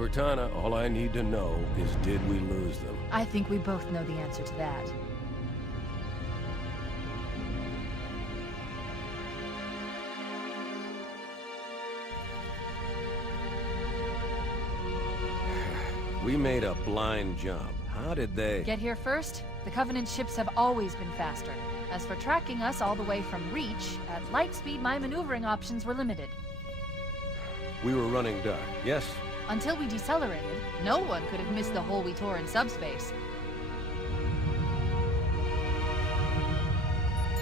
Cortana, all I need to know is did we lose them? I think we both know the answer to that. We made a blind jump. How did they... Get here first? The Covenant ships have always been faster. As for tracking us all the way from Reach, at light speed my maneuvering options were limited. We were running dark, yes? Until we decelerated, no one could have missed the hole we tore in subspace.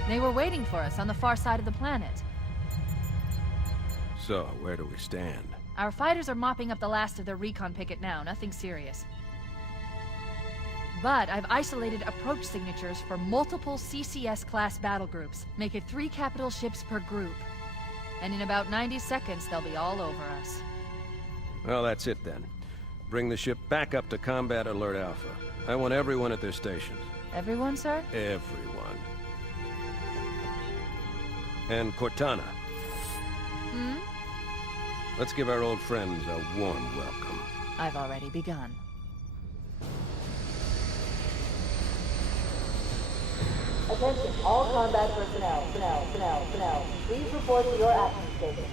They were waiting for us on the far side of the planet. So, where do we stand? Our fighters are mopping up the last of their recon picket now, nothing serious. But I've isolated approach signatures for multiple CCS-class battle groups. Make it 3 capital ships per group. And in about 90 seconds, they'll be all over us. Well, that's it then. Bring the ship back up to Combat Alert Alpha. I want everyone at their stations. Everyone, sir? Everyone. And Cortana. Hmm? Let's give our old friends a warm welcome. I've already begun. Attention, all combat personnel. Please report to your action station.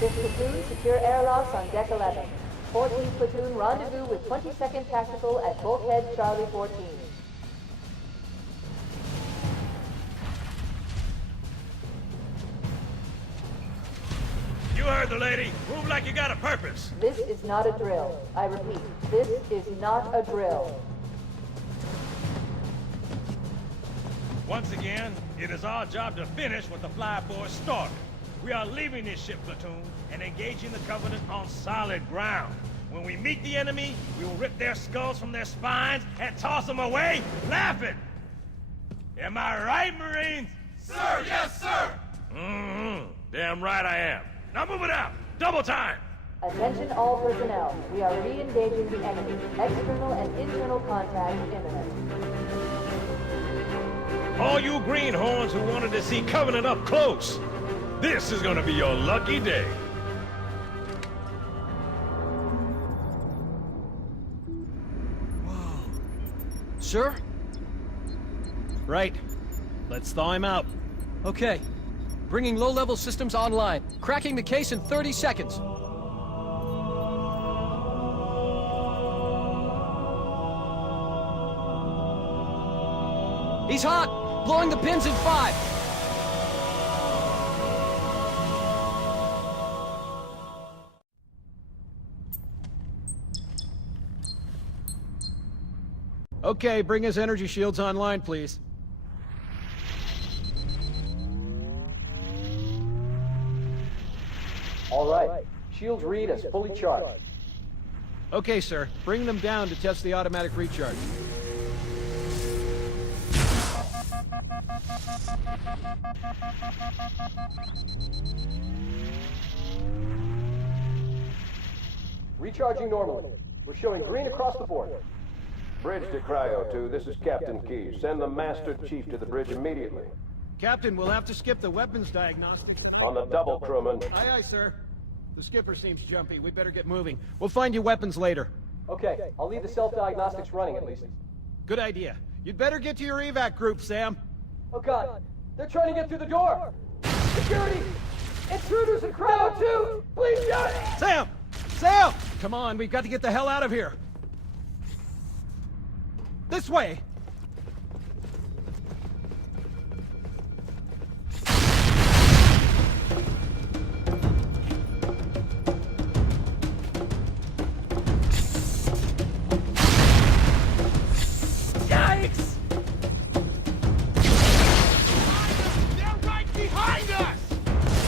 Fifth platoon, secure airlocks on deck 11. 14th platoon, rendezvous with 22nd Tactical at Bulkhead Charlie 14. You heard the lady. Move like you got a purpose. This is not a drill. I repeat, this is not a drill. Once again, it is our job to finish what the flyboys started. We are leaving this ship platoon and engaging the Covenant on solid ground. When we meet the enemy, we will rip their skulls from their spines and toss them away, laughing. Am I right, Marines? Sir, yes, sir! Mm-hmm. Damn right I am. Now move it out! Double time! Attention all personnel. We are re-engaging the enemy. External and internal contact imminent. All you greenhorns who wanted to see Covenant up close, this is gonna be your lucky day. Sir? Right. Let's thaw him out. Okay. Bringing low-level systems online. Cracking the case in 30 seconds. He's hot! Blowing the pins in 5! Okay, bring his energy shields online, please. All right. Shields read as fully charged. Okay, sir. Bring them down to test the automatic recharge. Recharging normally. We're showing green across the board. Bridge to Cryo 2, this is Captain Key. Send the Master Chief to the bridge immediately. Captain, we'll have to skip the weapons diagnostic. On the double, crewman. Aye, aye, sir. The skipper seems jumpy. We better get moving. We'll find you weapons later. Okay, I'll leave the self-diagnostics running at least. Good idea. You'd better get to your evac group, Sam. Oh god, they're trying to get through the door! Security! Intruders in Cryo 2! Please shut it! Sam! Sam! Come on, we've got to get the hell out of here. This way! Yikes! They're right behind us!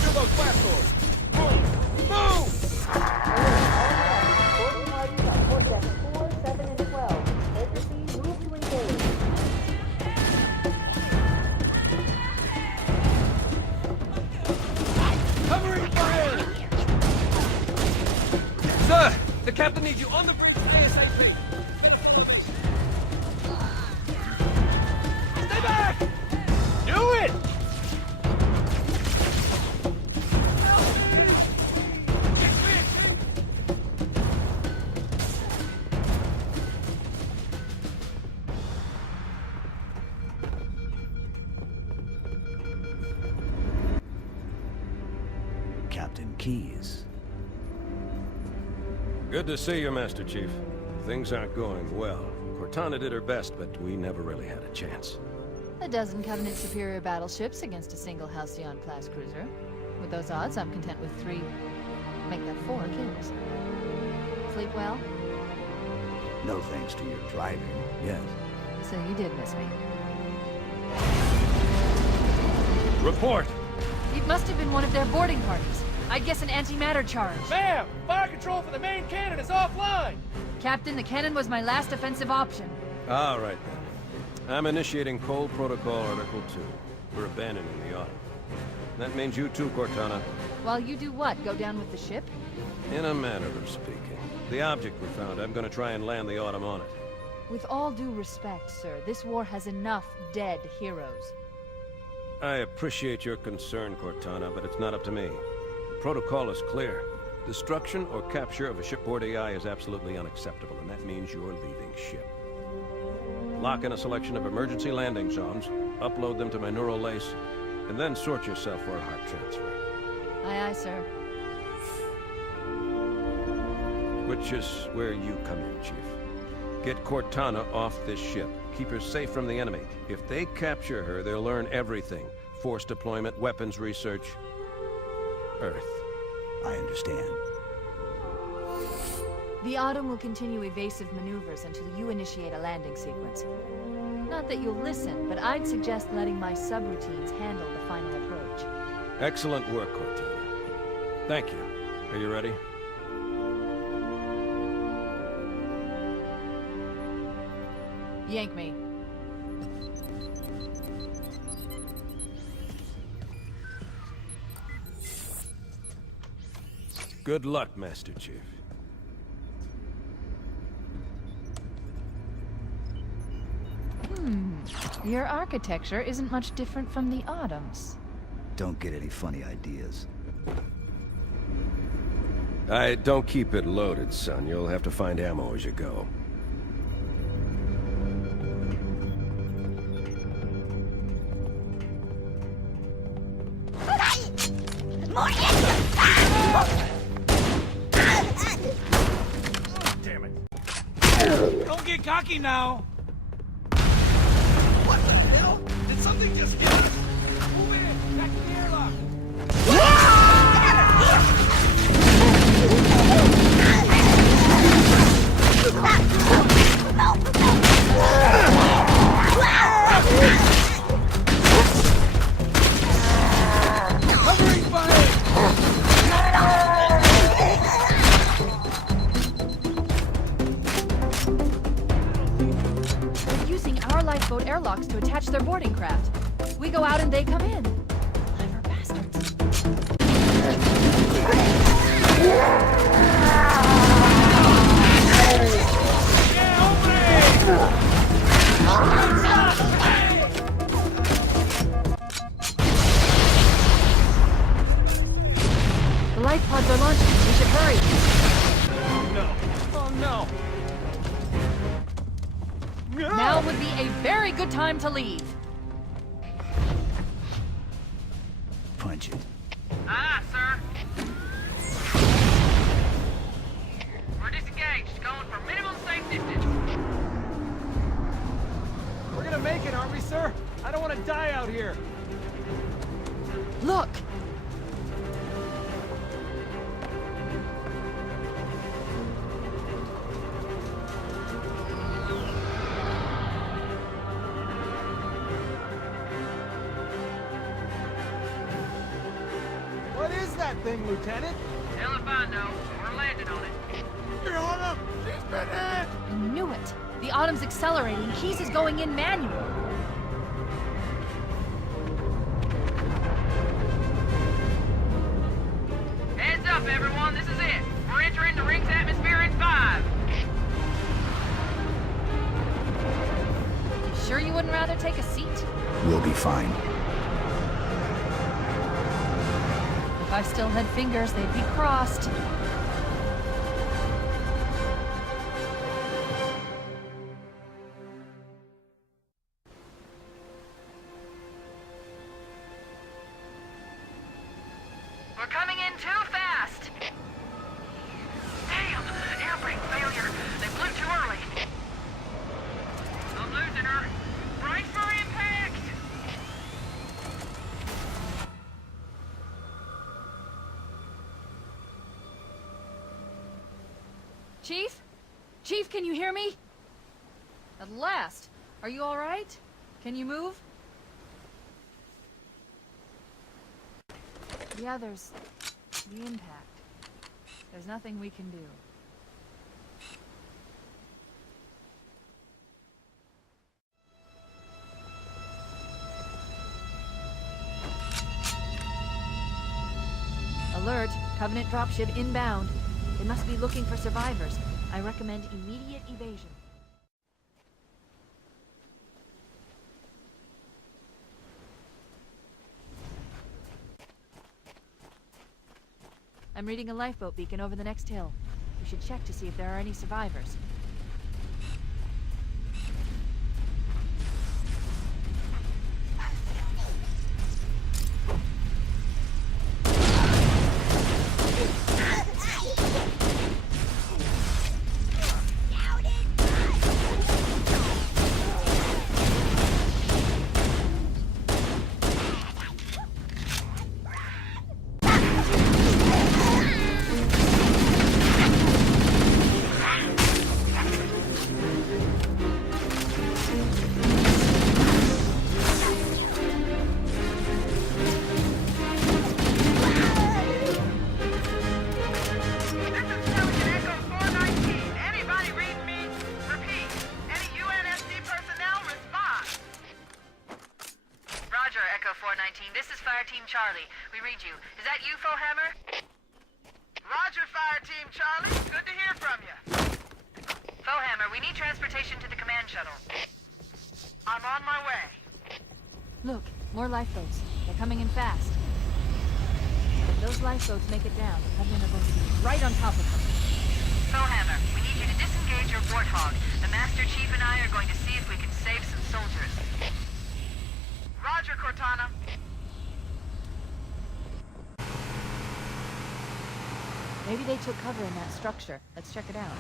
Do those blast doors! Move! Move! Boarding parties on Vortex 4, 7, and 12. Urgency, move to engage. Covering fire! Sir! The captain needs you on the bridge ASAP! Keyes. Good to see you, Master Chief. Things aren't going well. Cortana did her best, but we never really had a chance. A dozen Covenant superior battleships against a single Halcyon-class cruiser. With those odds, I'm content with 3... make that 4 kills. Sleep well? No thanks to your driving, yes. So you did miss me. Report! It must have been one of their boarding parties. I'd guess an antimatter charge. Ma'am! Fire control for the main cannon is offline! Captain, the cannon was my last offensive option. All right, then. I'm initiating Cole Protocol Article 2. We're abandoning the Autumn. That means you too, Cortana. While you do what? Go down with the ship? In a manner of speaking. The object we found, I'm gonna try and land the Autumn on it. With all due respect, sir, this war has enough dead heroes. I appreciate your concern, Cortana, but it's not up to me. The protocol is clear. Destruction or capture of a shipboard AI is absolutely unacceptable, and that means you're leaving ship. Lock in a selection of emergency landing zones, upload them to my neural lace, and then sort yourself for a heart transfer. Aye, aye, sir. Which is where you come in, Chief. Get Cortana off this ship. Keep her safe from the enemy. If they capture her, they'll learn everything. Force deployment, weapons research, Earth. I understand. The Autumn will continue evasive maneuvers until you initiate a landing sequence. Not that you'll listen, but I'd suggest letting my subroutines handle the final approach. Excellent work, Cortana. Thank you. Are you ready? Yank me. Good luck, Master Chief. Your architecture isn't much different from the Autumn's. Don't get any funny ideas. Don't keep it loaded, son. You'll have to find ammo as you go. Damn it. Don't get cocky now. What the hell? Did something just get us? Move in. Back to the airlock. Covering fire. They're using our lifeboat airlocks to attach their boarding craft. We go out and they come in. Clever bastards. The life pods are launching. We should hurry. Oh no! Now would be a very good time to leave. Punch it. Aye, sir. We're disengaged, going for minimum safe distance. We're gonna make it, aren't we, sir? I don't want to die out here. Look! What is that thing, Lieutenant? Hell if I know. We're landing on it. You're on him. She's been hit. I knew it. The Autumn's accelerating. Keyes is going in manual. Heads up, everyone. This is it. We're entering the ring's atmosphere in 5. Sure you wouldn't rather take a seat? We'll be fine. If I still had fingers, they'd be crossed. We're coming in too fast. Chief? Chief, can you hear me? At last. Are you all right? Can you move? Yeah, there's the impact. There's nothing we can do. Alert! Covenant dropship inbound. They must be looking for survivors. I recommend immediate evasion. I'm reading a lifeboat beacon over the next hill. We should check to see if there are any survivors. Charlie. We read you. Is that you, Fohammer? Roger, Fire Team Charlie. Good to hear from you. Fohammer, we need transportation to the command shuttle. I'm on my way. Look, more lifeboats. They're coming in fast. If those lifeboats make it down, the Covenant are going to be right on top of them. Fohammer, we need you to disengage your warthog. The Master Chief and I are going to see if we can save some soldiers. Roger, Cortana. Maybe they took cover in that structure. Let's check it out.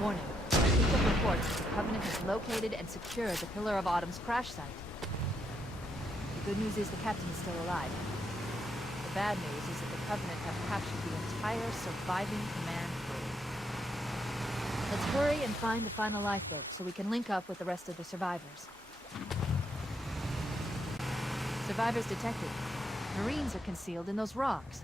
Warning. I picked up reports that the Covenant has located and secured the Pillar of Autumn's crash site. The good news is the captain is still alive. The bad news is that the Covenant have captured the entire surviving command crew. Let's hurry and find the final lifeboat so we can link up with the rest of the survivors. Survivors detected. Marines are concealed in those rocks.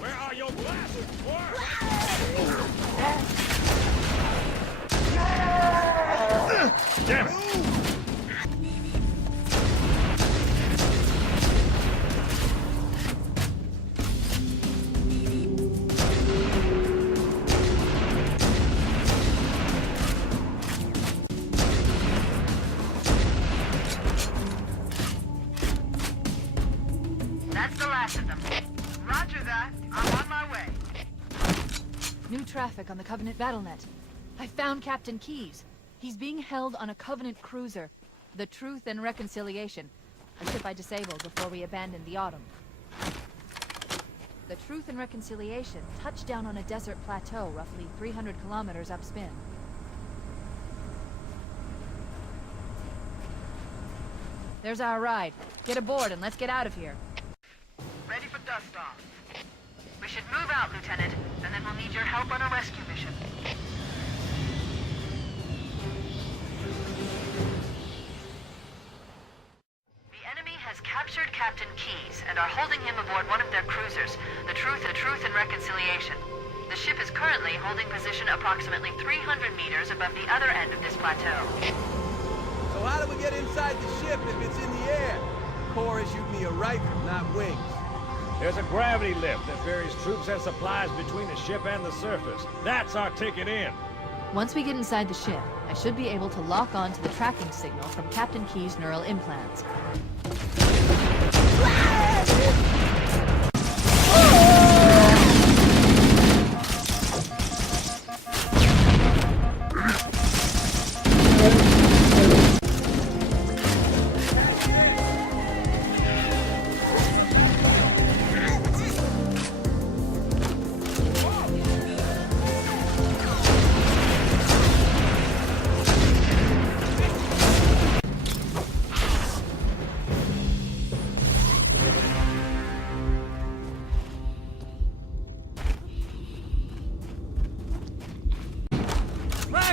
Where are your glasses, boy? Damn it! That's the last of them. Roger that. I'm on my way. New traffic on the Covenant BattleNet. I found Captain Keyes. He's being held on a Covenant cruiser, the Truth and Reconciliation, a ship I disabled before we abandoned the Autumn. The Truth and Reconciliation touched down on a desert plateau roughly 300 kilometers upspin. There's our ride. Get aboard and let's get out of here. Ready for dust off. We should move out, Lieutenant, and then we'll need your help on a rescue mission. The enemy has captured Captain Keyes and are holding him aboard one of their cruisers, the Truth and Reconciliation. The ship is currently holding position approximately 300 meters above the other end of this plateau. So how do we get inside? inside the ship if it's in the air. Corps issued me a rifle, not wings. There's a gravity lift that ferries troops and supplies between the ship and the surface. That's our ticket in. Once we get inside the ship, I should be able to lock on to the tracking signal from Captain Key's neural implants.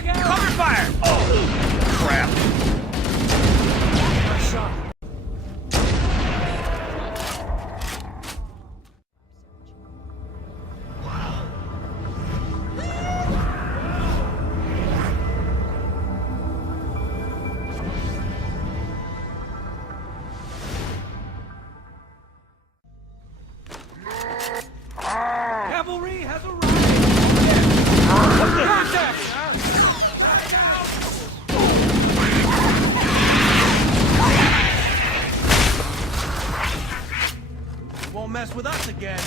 Cover fire! Oh, crap. Cavalry has arrived! Won't mess with us again.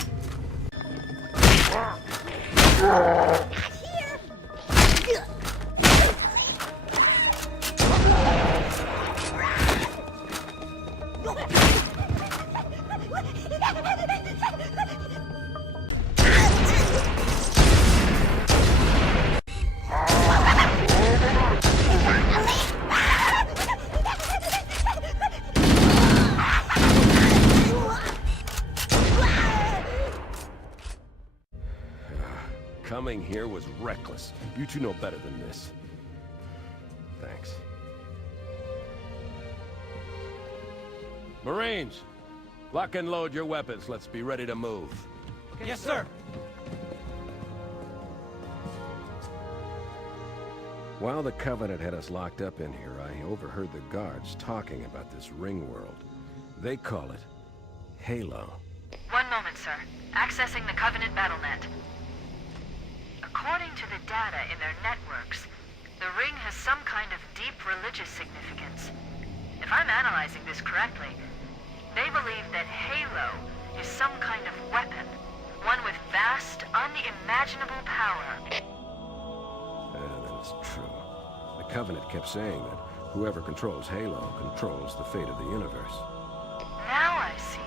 Coming here was reckless. You two know better than this. Thanks. Marines, lock and load your weapons. Let's be ready to move. Yes, sir. While the Covenant had us locked up in here, I overheard the guards talking about this ring world. They call it Halo. One moment, sir. Accessing the Covenant BattleNet. According to the data in their networks, the ring has some kind of deep religious significance. If I'm analyzing this correctly, they believe that Halo is some kind of weapon, one with vast, unimaginable power. That is true. The Covenant kept saying that whoever controls Halo controls the fate of the universe. Now I see.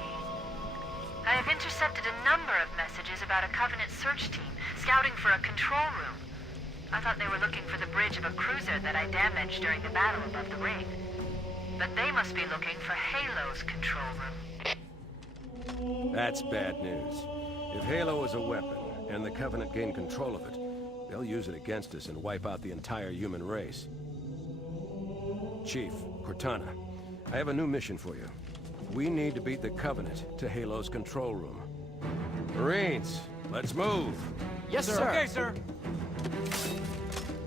I have intercepted a number of messages about a Covenant search team scouting for a control room. I thought they were looking for the bridge of a cruiser that I damaged during the battle above the ring. But they must be looking for Halo's control room. That's bad news. If Halo is a weapon, and the Covenant gain control of it, they'll use it against us and wipe out the entire human race. Chief, Cortana, I have a new mission for you. We need to beat the Covenant to Halo's control room. Marines, let's move! Yes, sir. Okay, sir.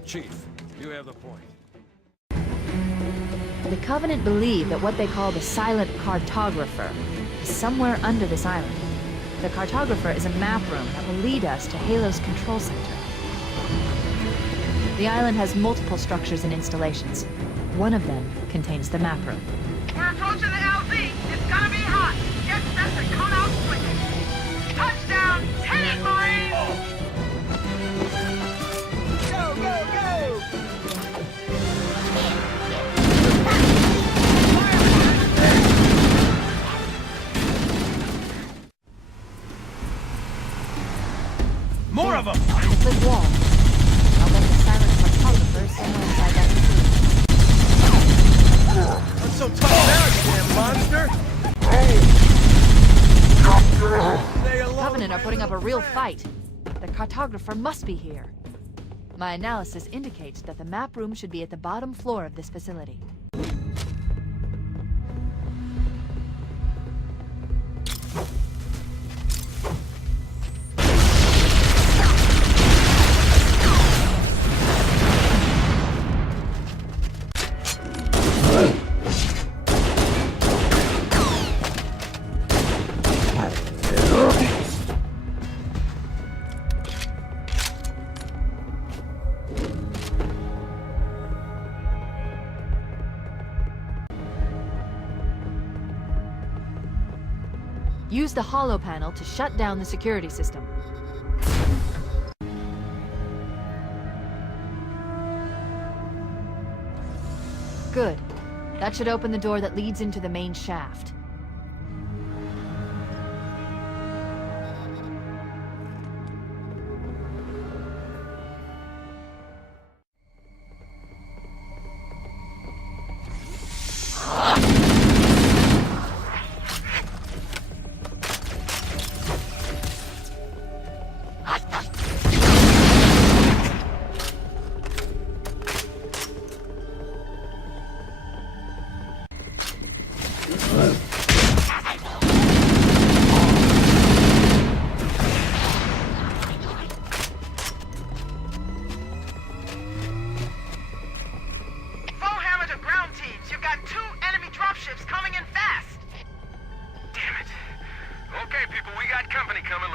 Chief, you have the point. The Covenant believe that what they call the Silent Cartographer is somewhere under this island. The Cartographer is a map room that will lead us to Halo's control center. The island has multiple structures and installations. One of them contains the map room. We're approaching the LZ. It's gonna be hot. Get set to cut out quickly. Touchdown! Hit it, Marines! Go, go, go! More of them! On the cliff wall. I'll bet the Silent Cartographer is somewhere inside that room. What's so tough now, you damn monster? Stay The alone. Covenant are putting up a real fight. The Cartographer must be here. My analysis indicates that the map room should be at the bottom floor of this facility. Use the holo panel to shut down the security system. Good. That should open the door that leads into the main shaft.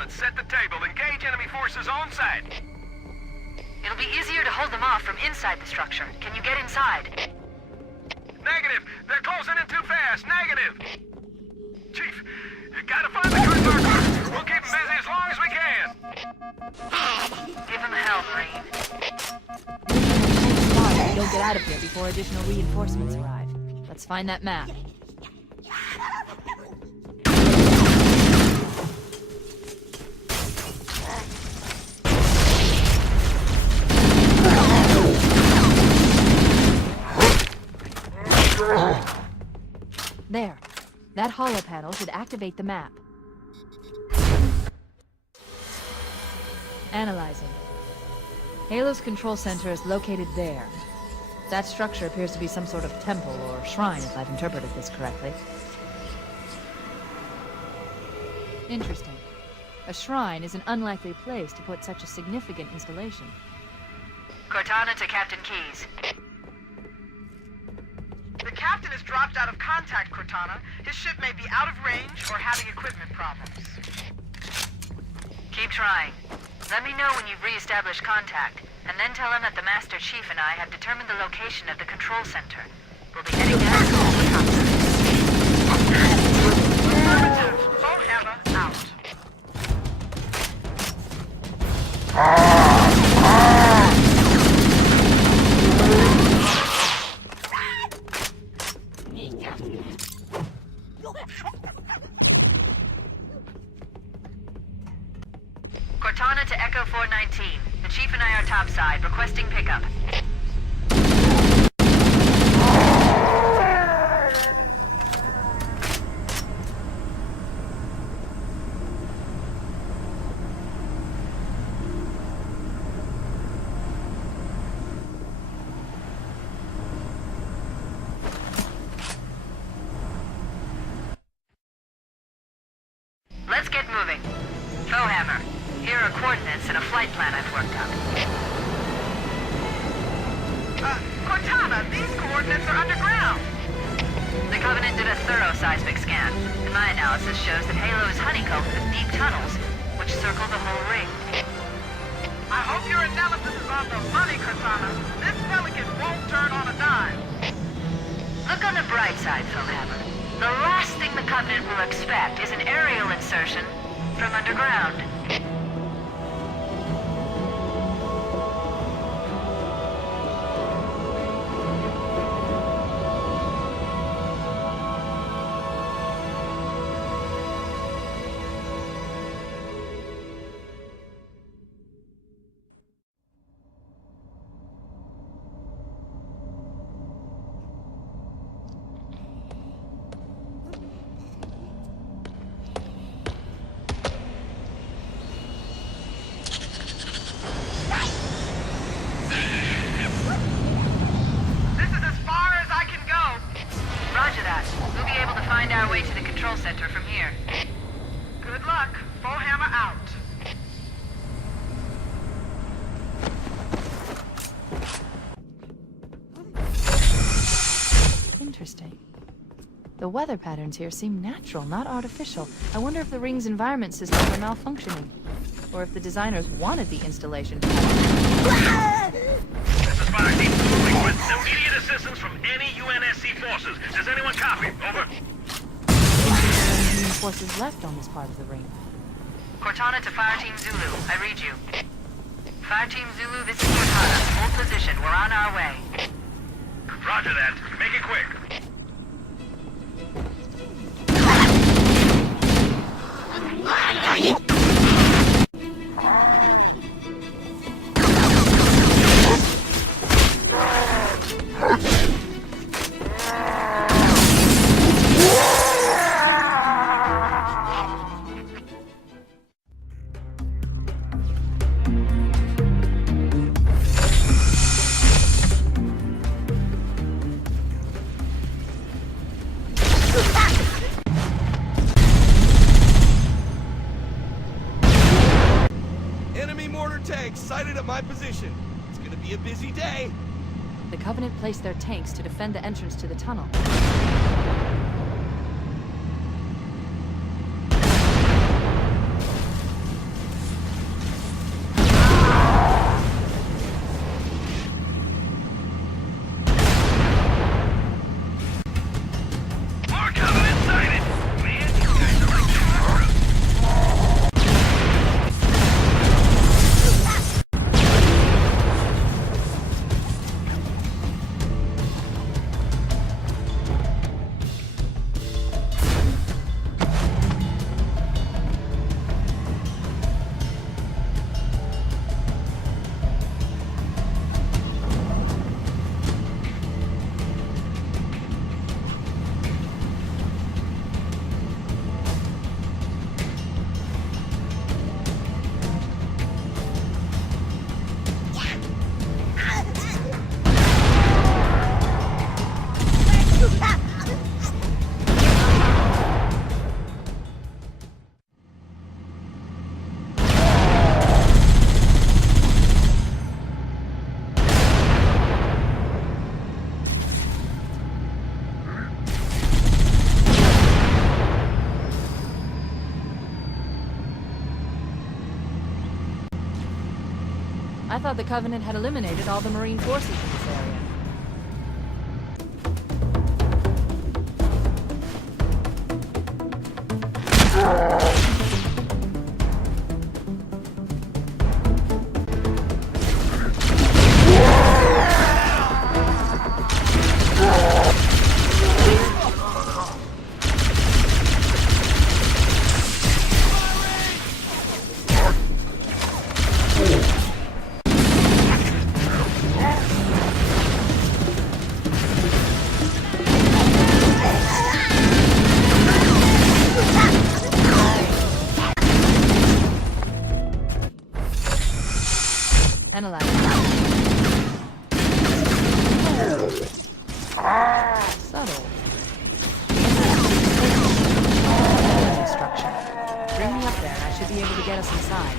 Set the table. Engage enemy forces on site. It'll be easier to hold them off from inside the structure. Can you get inside? Negative. They're closing in too fast. Negative. Chief, you gotta find the good marker. We'll keep them busy as long as we can. Give them hell, Marine. We don't get out of here before additional reinforcements arrive. Let's find that map. There. That holo panel should activate the map. Analyzing. Halo's control center is located there. That structure appears to be some sort of temple or shrine, if I've interpreted this correctly. Interesting. A shrine is an unlikely place to put such a significant installation. Cortana to Captain Keyes. The captain has dropped out of contact, Cortana. His ship may be out of range or having equipment problems. Keep trying. Let me know when you've re-established contact, and then tell him that the Master Chief and I have determined the location of the control center. We'll be heading down to the Affirmative. Bowhammer out. Cortana to Echo 419. The Chief and I are topside, requesting pickup. Let's get moving. Bowhammer. Here are coordinates and a flight plan I've worked out. Cortana, these coordinates are underground. The Covenant did a thorough seismic scan, and my analysis shows that Halo is honeycombed with deep tunnels, which circle the whole ring. I hope your analysis is on the money, Cortana. This Pelican won't turn on a dime. Look on the bright side, Bowhammer. The last thing the Covenant will expect is an aerial insertion from underground. We'll be able to find our way to the control center from here. Good luck. Bowhammer out. Interesting. The weather patterns here seem natural, not artificial. I wonder if the ring's environment systems are malfunctioning. Or if the designers wanted the installation to happen. This is Fire Team 2. Request immediate assistance from any UNSC forces. Does anyone copy? Over. forces left on this part of the ring. Cortana to Fire Team Zulu. I read you. Fire Team Zulu, this is Cortana. Hold position. We're on our way. Roger that. Make it quick. Enemy mortar tanks sighted at my position. It's gonna be a busy day. The Covenant placed their tanks to defend the entrance to the tunnel. More Covenant sighted! Man, these guys are like terrorists. I thought the Covenant had eliminated all the Marine forces in this area. Analyze. Subtle. Structure. Bring me up there. I should be able to get us inside.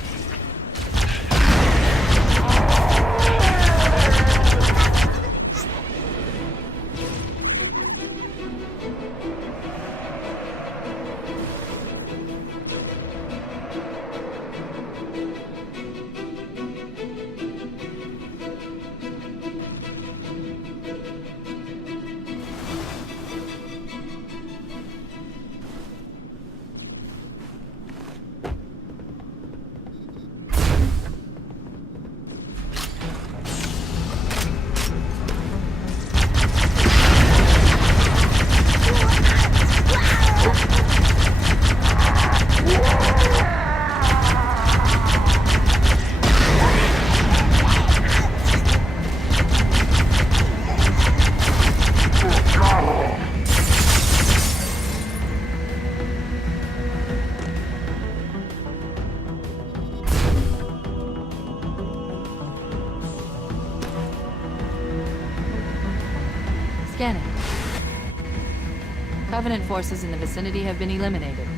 Scanning. Covenant forces in the vicinity have been eliminated.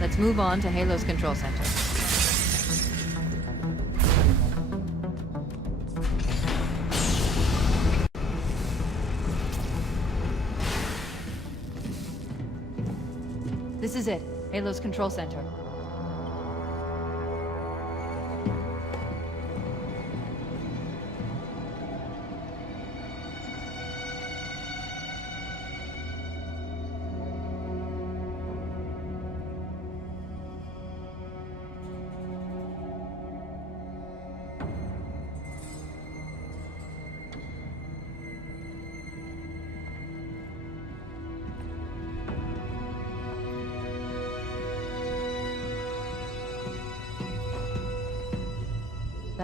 Let's move on to Halo's control center. This is it. Halo's control center.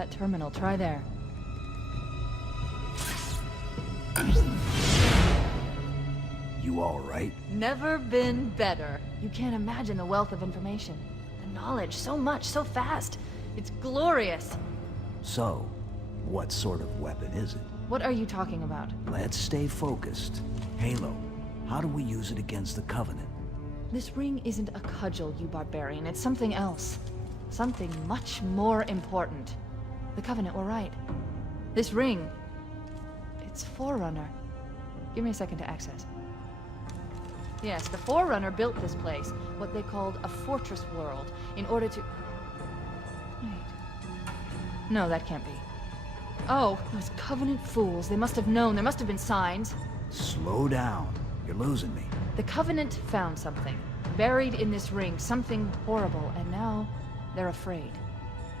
that terminal. Try there. You all right? Never been better. You can't imagine the wealth of information. The knowledge, so much, so fast. It's glorious. So, what sort of weapon is it? What are you talking about? Let's stay focused. Halo, how do we use it against the Covenant? This ring isn't a cudgel, you barbarian. It's something else. Something much more important. The Covenant were right. This ring... it's Forerunner. Give me a second to access. Yes, the Forerunner built this place, what they called a fortress world, in order to... Wait. No, that can't be. Oh, those Covenant fools. They must have known. There must have been signs. Slow down. You're losing me. The Covenant found something. Buried in this ring. Something horrible. And now, they're afraid.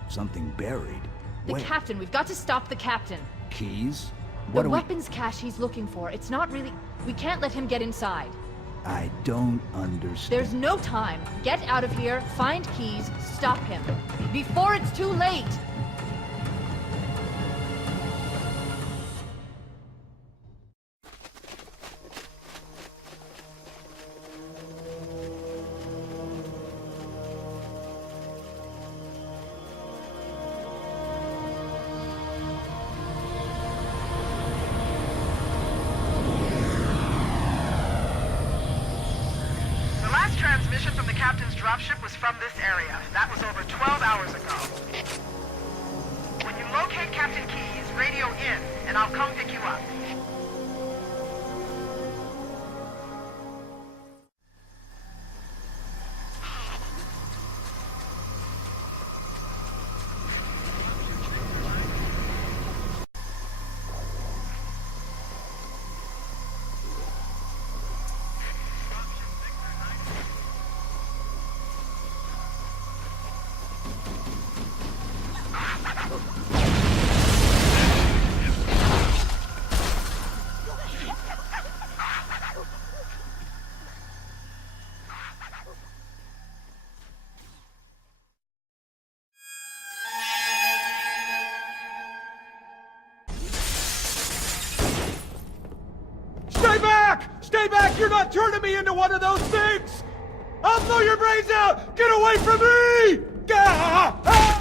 Something buried? The Where? captain. We've got to stop the captain. Keys? The weapons cache he's looking for. It's not really... We can't let him get inside. I don't understand. There's no time. Get out of here, find keys, stop him. Before it's too late! Transmission from the captain's dropship was from this area. That was over 12 hours ago. When you locate Captain Keyes, radio in, and I'll come pick you up. Stay back! Stay back! You're not turning me into one of those things! I'll blow your brains out! Get away from me! Gah! Ah!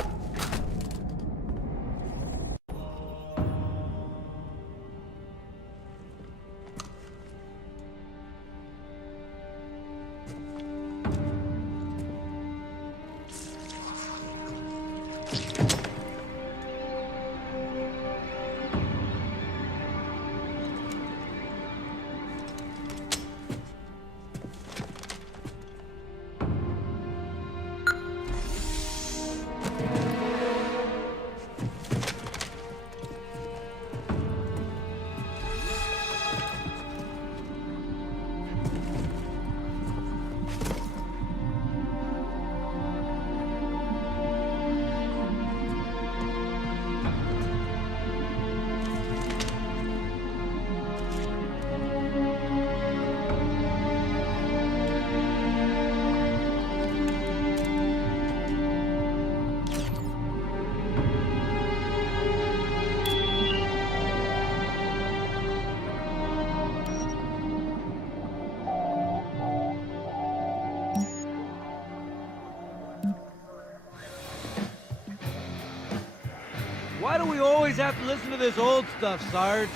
Why do we always have to listen to this old stuff, Sarge?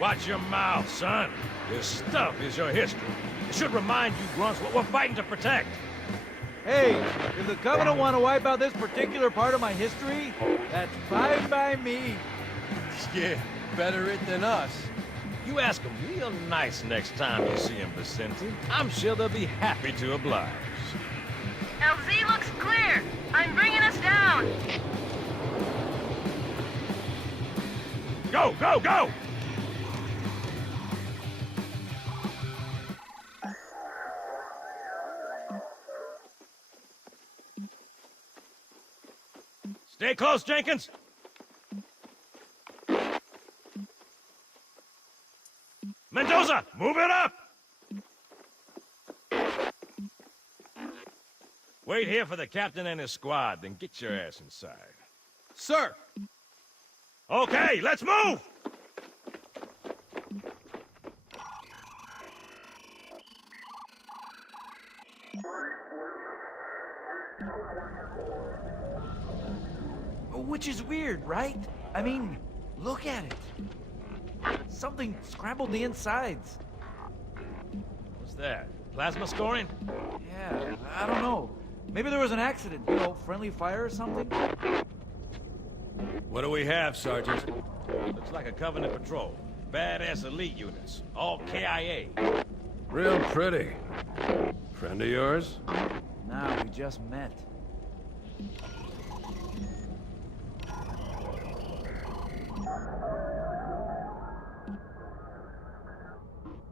Watch your mouth, son. This stuff is your history. It should remind you grunts what we're fighting to protect. Hey, if the Covenant want to wipe out this particular part of my history, that's fine by me. Yeah, better it than us. You ask them real nice next time you see him, Vicente. I'm sure they'll be happy to oblige. LZ looks clear. I'm bringing us down. Go, go, go! Stay close, Jenkins. Mendoza, move it up! Wait here for the captain and his squad, then get your ass inside. Sir! Okay, let's move! Which is weird, right? I mean, look at it. Something scrambled the insides. What's that? Plasma scoring? Yeah, I don't know. Maybe there was an accident, you know, friendly fire or something? What do we have, Sergeant? Looks like a Covenant patrol. Badass elite units. All KIA. Real pretty. Friend of yours? Nah, we just met.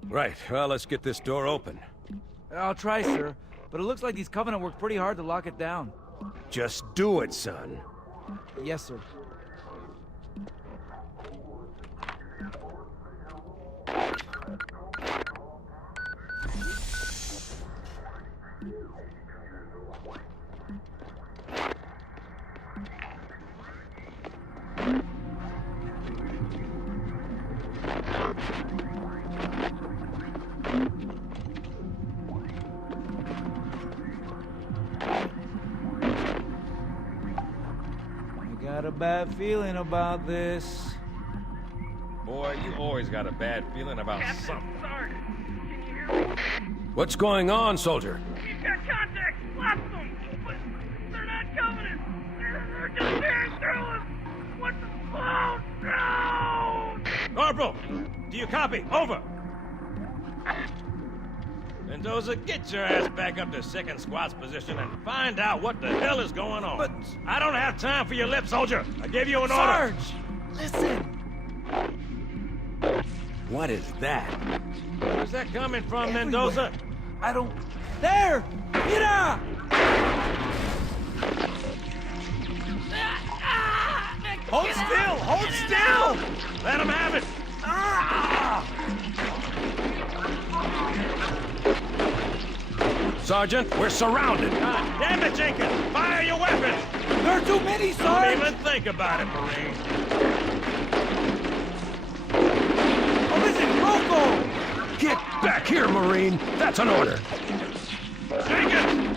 Right, well, let's get this door open. I'll try, sir. But it looks like these Covenant worked pretty hard to lock it down. Just do it, son. Yes, sir. Got a bad feeling about this. Boy, you always got a bad feeling about something. Sarge, can you hear me? What's going on, soldier? We've got contacts. Lots of them. But they're not Covenant. They're just tearing through us. What the... Oh, no! Corporal, do you copy? Over. Mendoza, get your ass back up to second squad's position and find out what the hell is going on. But... I don't have time for your lip, soldier. I gave you an Sarge! order. Listen! What is that? Where's that coming from, Everywhere. Mendoza? I don't... There! Mira! Hold still! Hold still! Let him have it! Sergeant, we're surrounded. God damn it, Jenkins! Fire your weapons! There are too many, Don't Sarge! even think about it, Marine. Oh, listen, Rocco! Get back here, Marine. That's an order. Jenkins!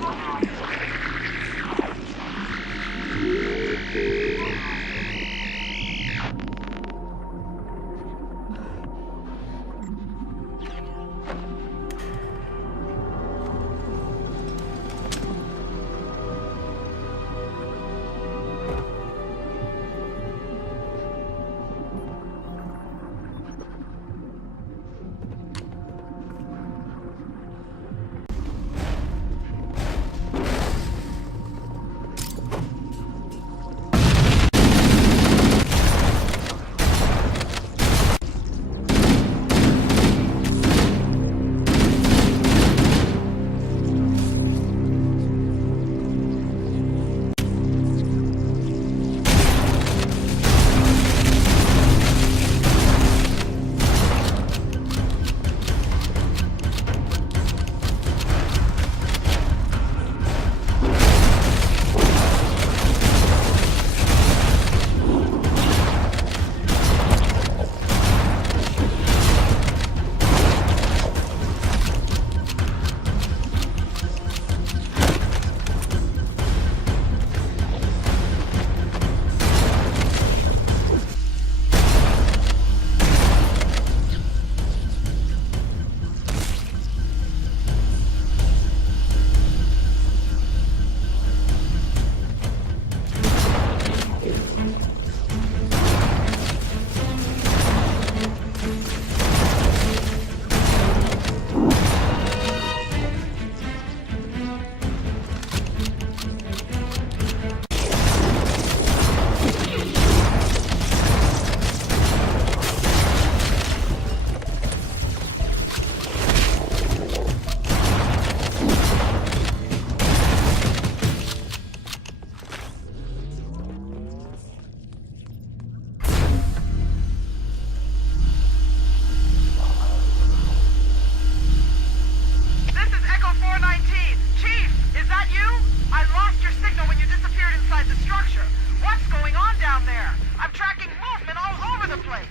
that you? I lost your signal when you disappeared inside the structure. What's going on down there? I'm tracking movement all over the place.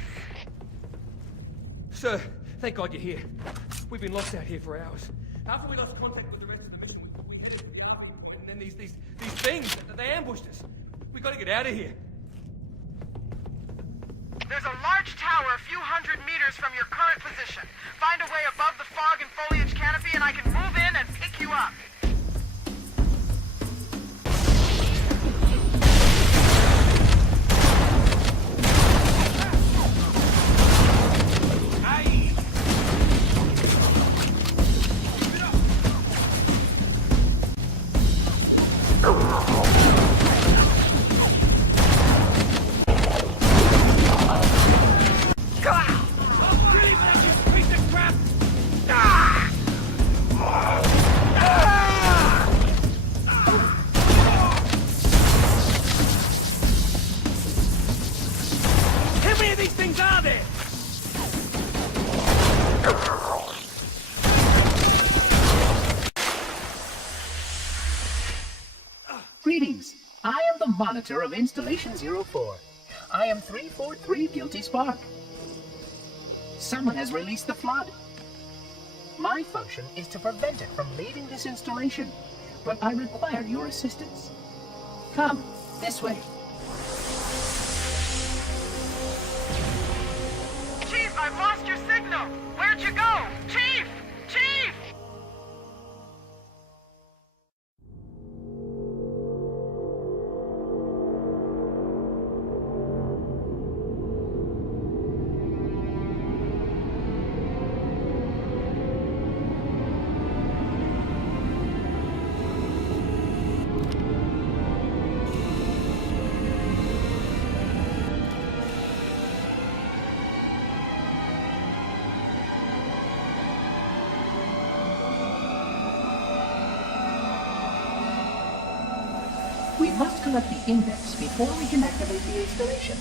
Sir, thank God you're here. We've been lost out here for hours. After we lost contact with the rest of the mission, we headed to the arcing point, and then these things, they ambushed us. We gotta get out of here. There's a large tower a few hundred meters from your current position. Find a way above the fog and foliage canopy, and I can move in and pick you up. How many of these things are there? Greetings. I am the monitor of Installation 04. I am 343 Guilty Spark. Someone has released the flood. My function is to prevent it from leaving this installation, but I require your assistance. Come, this way. Chief, I've lost your signal. Where'd you go? Chief! Chief! We must collect the index before we can activate the installation.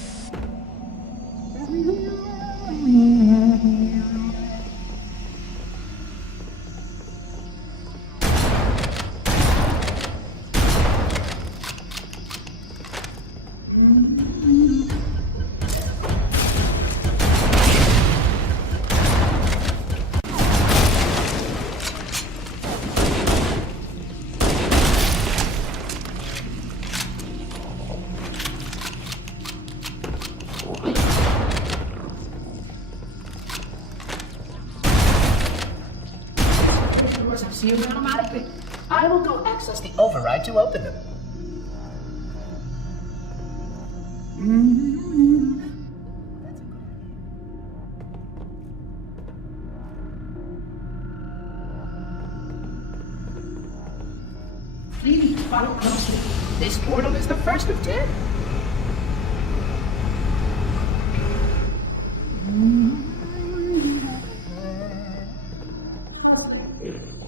Doors are sealed automatically. I will go access the override to open them. Please follow closely. This portal is the first of 10.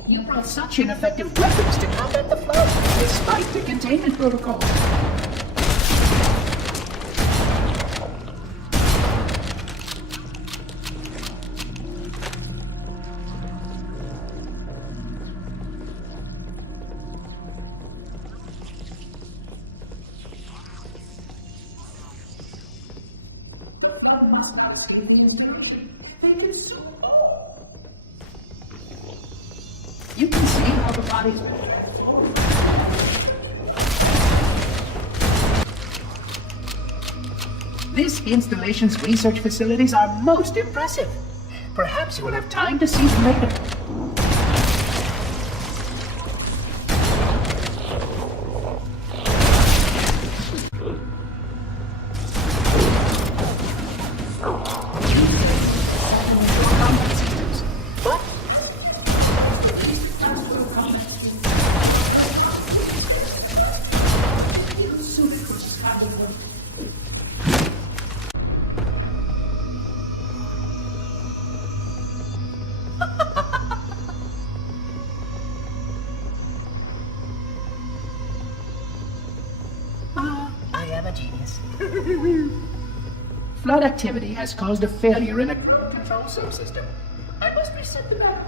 You brought such ineffective weapons to combat the flood, despite the containment protocol. The flood must have seen the inscription. They can so. You can see how the body's been transformed. This installation's research facilities are most impressive. Perhaps you will have time to see them later. I am a genius. Flood activity has caused a failure in a crowd control subsystem. I must reset the map.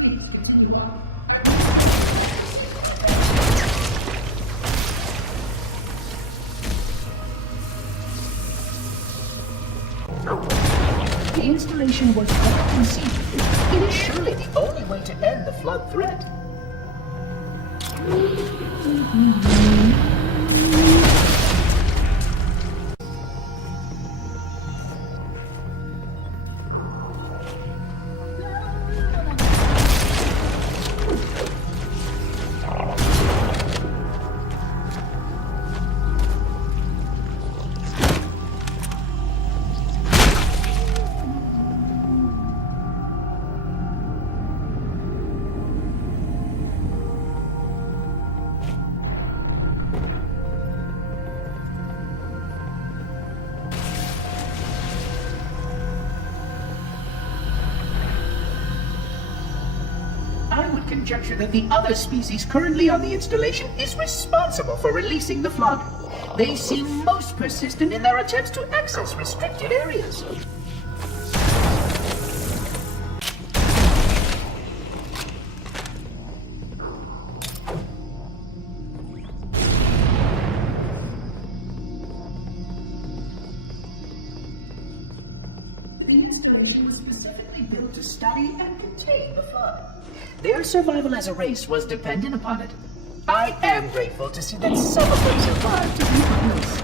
Please continue on. installation was well conceived, it is surely the only way to end the flood threat. I would conjecture that the other species currently on the installation is responsible for releasing the flood. They seem most persistent in their attempts to access restricted areas. The installation was specifically built to study and contain the flood. Their survival as a race was dependent upon it. I am grateful to see that some of them survived to reproduce.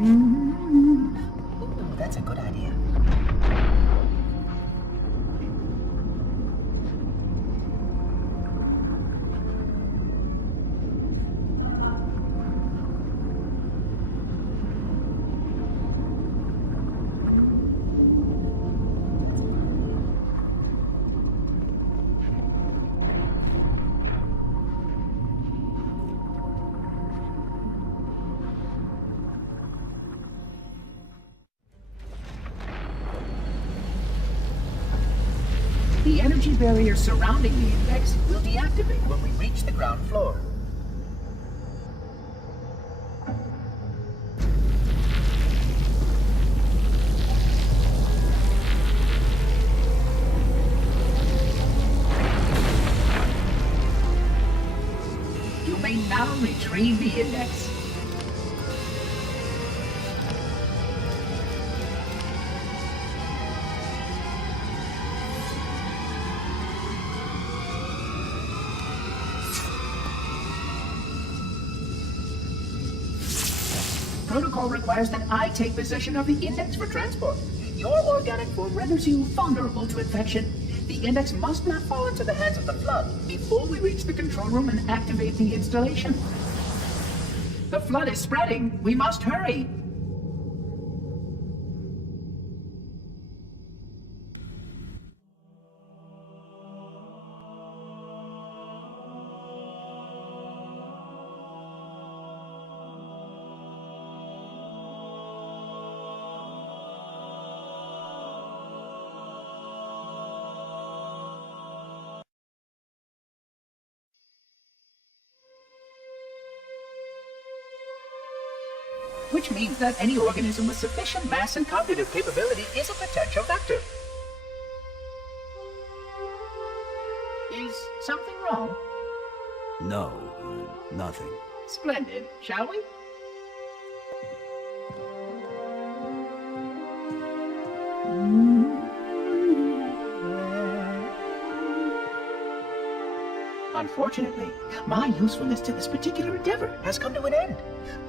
Ooh, that's a good idea. The energy barrier surrounding the index will deactivate when we reach the ground floor. You may now retrieve the index. Protocol requires that I take possession of the index for transport. Your organic form renders you vulnerable to infection. The index must not fall into the hands of the flood before we reach the control room and activate the installation. The flood is spreading. We must hurry. Which means that any organism with sufficient mass and cognitive capability is a potential vector. Is something wrong? No, nothing. Splendid, shall we? Unfortunately, my usefulness to this particular endeavor has come to an end.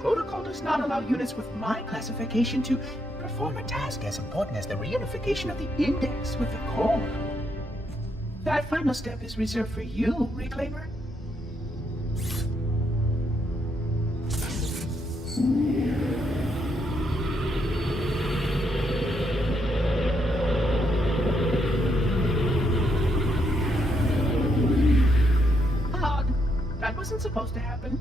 Protocol does not allow units with my classification to perform a task as important as the reunification of the index with the core. That final step is reserved for you, Reclaimer. Odd. That wasn't supposed to happen.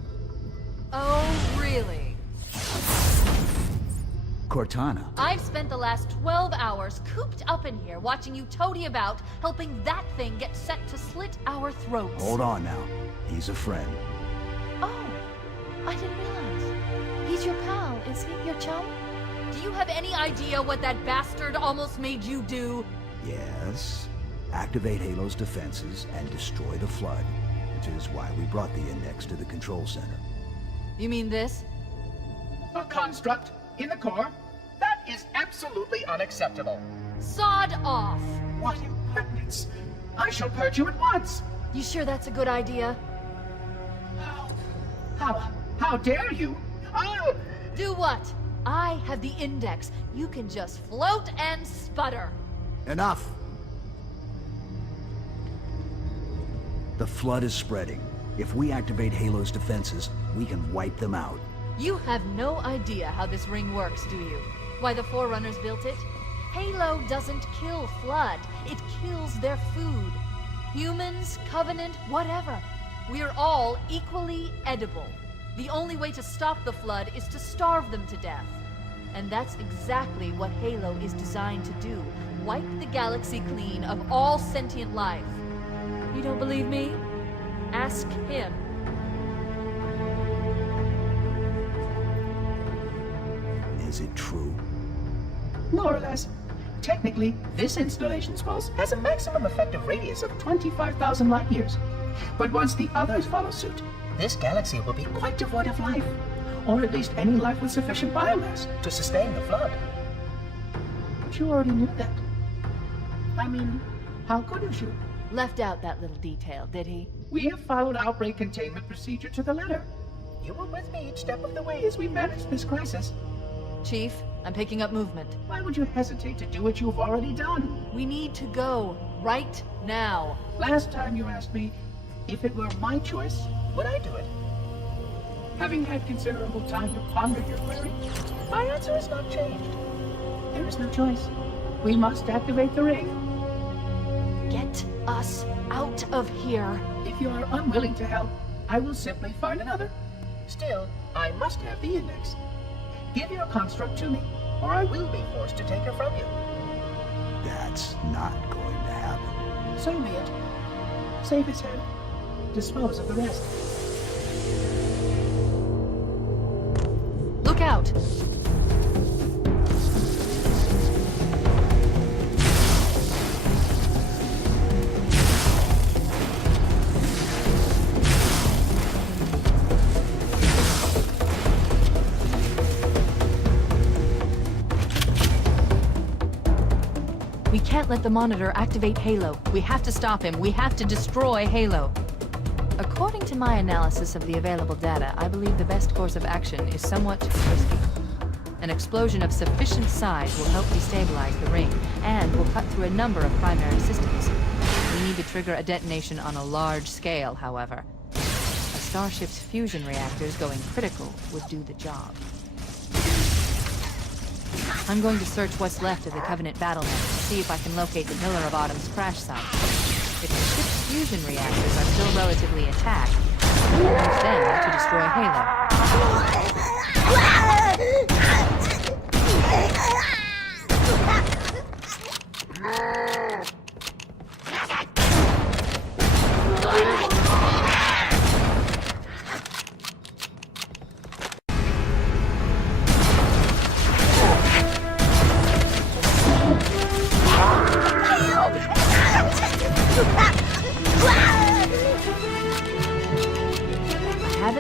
Oh, really? Cortana. I've spent the last 12 hours cooped up in here watching you toady about, helping that thing get set to slit our throats. Hold on now. He's a friend. Oh, I didn't realize. He's your pal, is he? Your chum? Do you have any idea what that bastard almost made you do? Yes. Activate Halo's defenses and destroy the Flood, which is why we brought the Index to the control center. You mean this? A construct in the core? That is absolutely unacceptable. Sod off! What impertinence! I shall purge you at once! You sure that's a good idea? How dare you? I'll... Do what? I have the Index. You can just float and sputter. Enough! The Flood is spreading. If we activate Halo's defenses, we can wipe them out. You have no idea how this ring works, do you? Why the Forerunners built it? Halo doesn't kill Flood. It kills their food. Humans, Covenant, whatever. We're all equally edible. The only way to stop the Flood is to starve them to death. And that's exactly what Halo is designed to do. Wipe the galaxy clean of all sentient life. You don't believe me? Ask him. Is it true? More or less. Technically, this installation's pulse has a maximum effective radius of 25,000 light years. But once the others follow suit, this galaxy will be quite devoid of life. Or at least any life with sufficient biomass to sustain the Flood. But you already knew that. I mean, how couldn't you? Left out that little detail, did he? We have followed outbreak containment procedure to the letter. You were with me each step of the way as we managed this crisis. Chief, I'm picking up movement. Why would you hesitate to do what you've already done? We need to go. Right now. Last time you asked me, if it were my choice, would I do it? Having had considerable time to ponder your query, my answer has not changed. There is no choice. We must activate the ring. Get us out of here. If you are unwilling to help, I will simply find another. Still, I must have the Index. Give your construct to me, or I will be forced to take her from you. That's not going to happen. So be it. Save his head. Dispose of the rest. Look out! We can't let the Monitor activate Halo. We have to stop him. We have to destroy Halo. According to my analysis of the available data, I believe the best course of action is somewhat risky. An explosion of sufficient size will help destabilize the ring, and will cut through a number of primary systems. We need to trigger a detonation on a large scale, however. A starship's fusion reactors going critical would do the job. I'm going to search what's left of the Covenant battlenet to see if I can locate the Pillar of Autumn's crash site. If the ship's fusion reactors are still relatively intact, we'll use them to destroy Halo.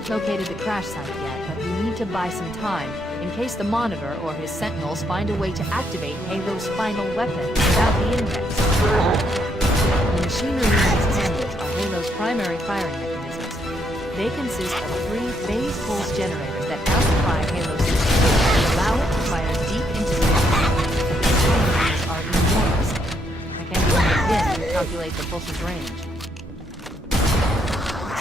Located the crash site yet, but we need to buy some time, in case the Monitor or his Sentinels find a way to activate Halo's final weapon without the Index. The machinery in these panels are Halo's primary firing mechanisms. They consist of 3 phase pulse generators that amplify Halo's system and allow it to fire deep into space. These generators are enormous. I can't even begin to calculate the pulse's range.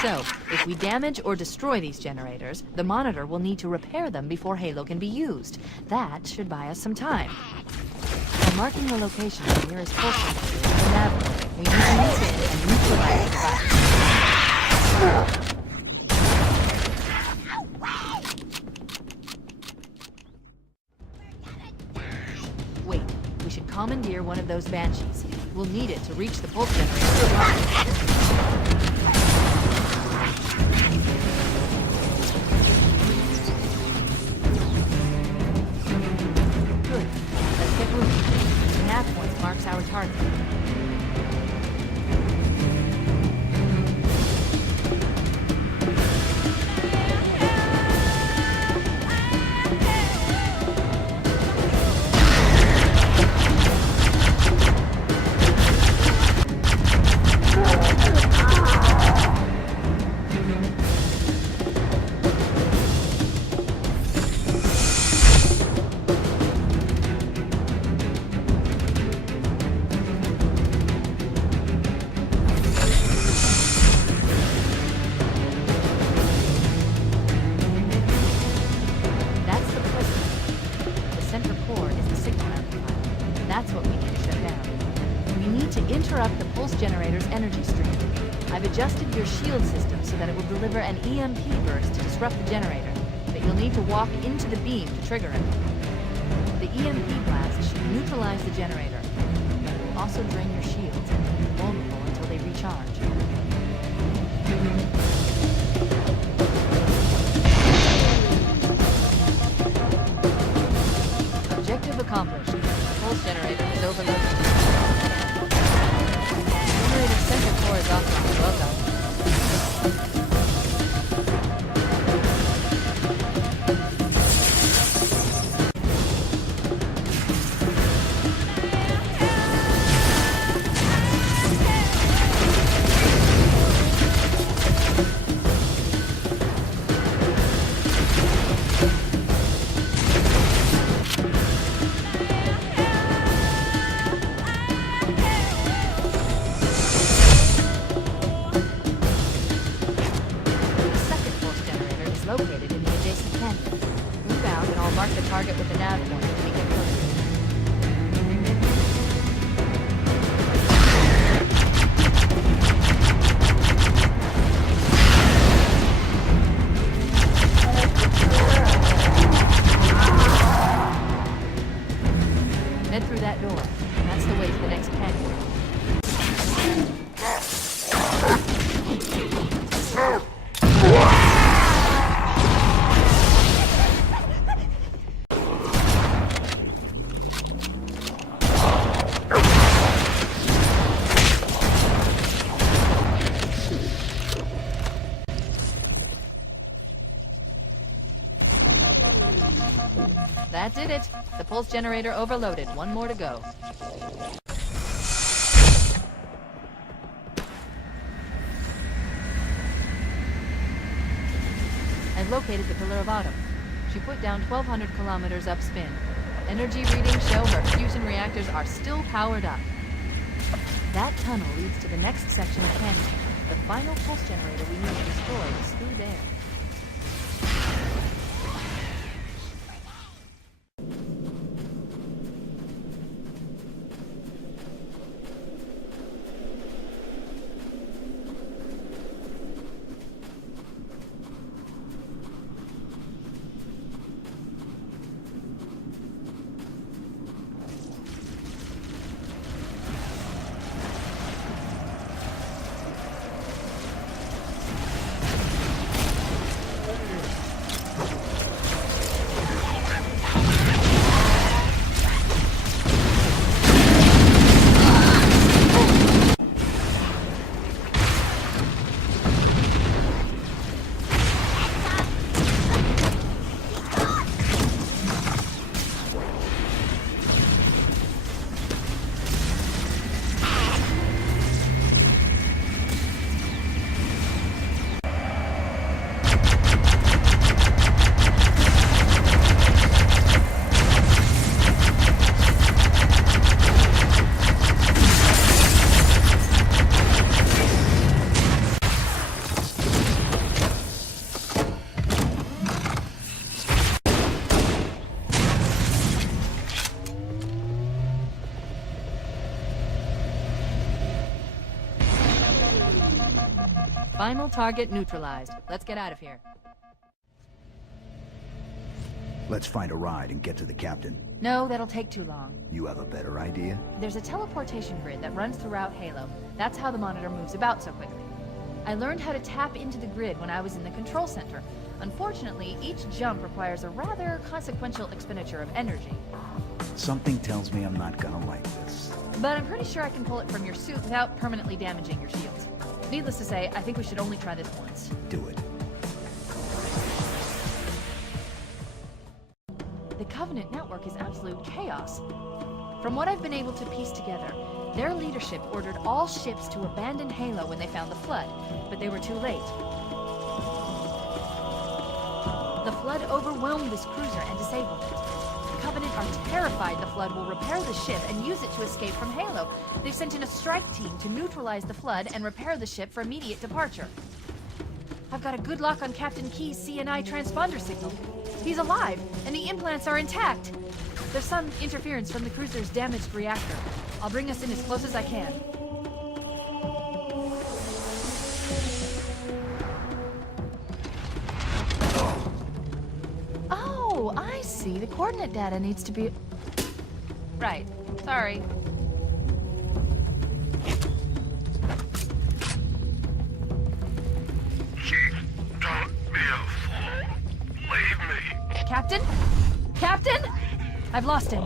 So, if we damage or destroy these generators, the Monitor will need to repair them before Halo can be used. That should buy us some time. By marking the location of the nearest pulse generator with the nav point, we need to move in and neutralize the device. Wait, we should commandeer one of those Banshees. We'll need it to reach the pulse generator. energy stream. I've adjusted your shield system so that it will deliver an EMP burst to disrupt the generator, but you'll need to walk into the beam to trigger it. The EMP blast should neutralize the generator, but it will also drain your shields and leave you vulnerable until they recharge. Objective accomplished. The pulse generator is overloaded. Generator center core is offline. Welcome. Located in the adjacent canyon. Move out and I'll mark the target with the nav point when we get closer. Head through that door. That's the way to the next canyon. That did it. The pulse generator overloaded. One more to go. I've located the Pillar of Autumn. She put down 1,200 kilometers upspin. Energy readings show her fusion reactors are still powered up. That tunnel leads to the next section of canyon. The final pulse generator we need to destroy is through there. Final target neutralized. Let's get out of here. Let's find a ride and get to the captain. No, that'll take too long. You have a better idea? There's a teleportation grid that runs throughout Halo. That's how the monitor moves about so quickly. I learned how to tap into the grid when I was in the control center. Unfortunately, each jump requires a rather consequential expenditure of energy. Something tells me I'm not gonna like this. But I'm pretty sure I can pull it from your suit without permanently damaging your shields. Needless to say, I think we should only try this once. Do it. The Covenant network is absolute chaos. From what I've been able to piece together, their leadership ordered all ships to abandon Halo when they found the Flood, but they were too late. The Flood overwhelmed this cruiser and disabled it. The Covenant are terrified the Flood will repair the ship and use it to escape from Halo. They've sent in a strike team to neutralize the Flood and repair the ship for immediate departure. I've got a good lock on Captain Key's CNI transponder signal. He's alive, and the implants are intact. There's some interference from the cruiser's damaged reactor. I'll bring us in as close as I can. see. The coordinate data needs to be... Right. Sorry. Chief, don't be a fool. Leave me. Captain? Captain? I've lost him.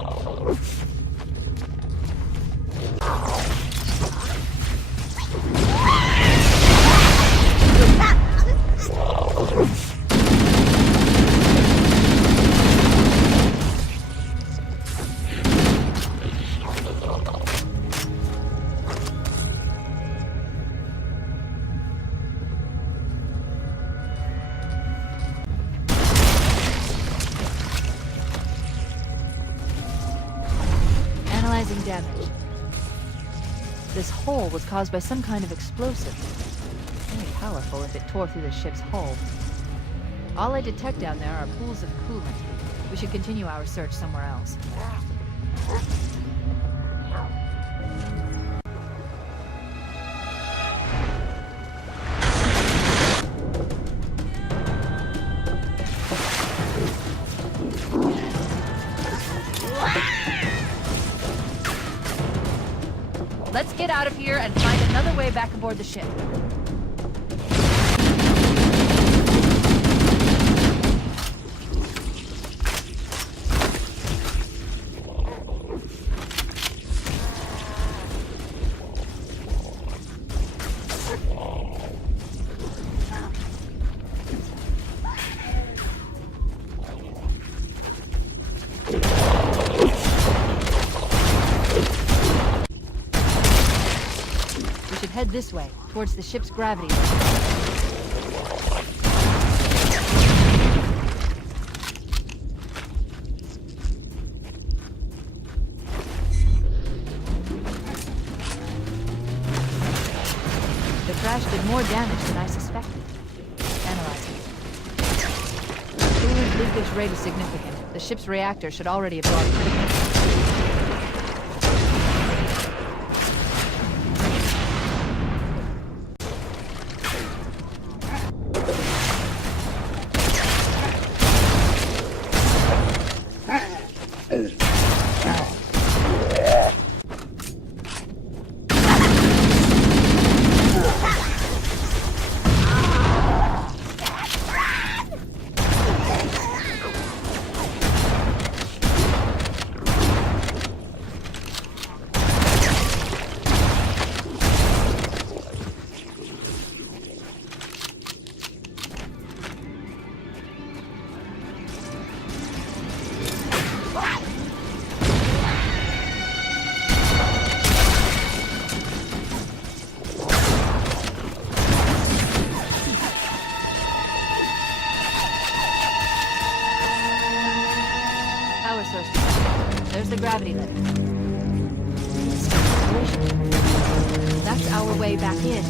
Analyzing damage. This hole was caused by some kind of explosive. Very powerful if it tore through the ship's hull. All I detect down there are pools of coolant. We should continue our search somewhere else. Let's get out of here and find another way back aboard the ship. Head this way, towards the ship's gravity. The crash did more damage than I suspected. Analyzing. Coolant leakage rate is significant. The ship's reactor should already have gone critical. There's the gravity lift. That's our way back in.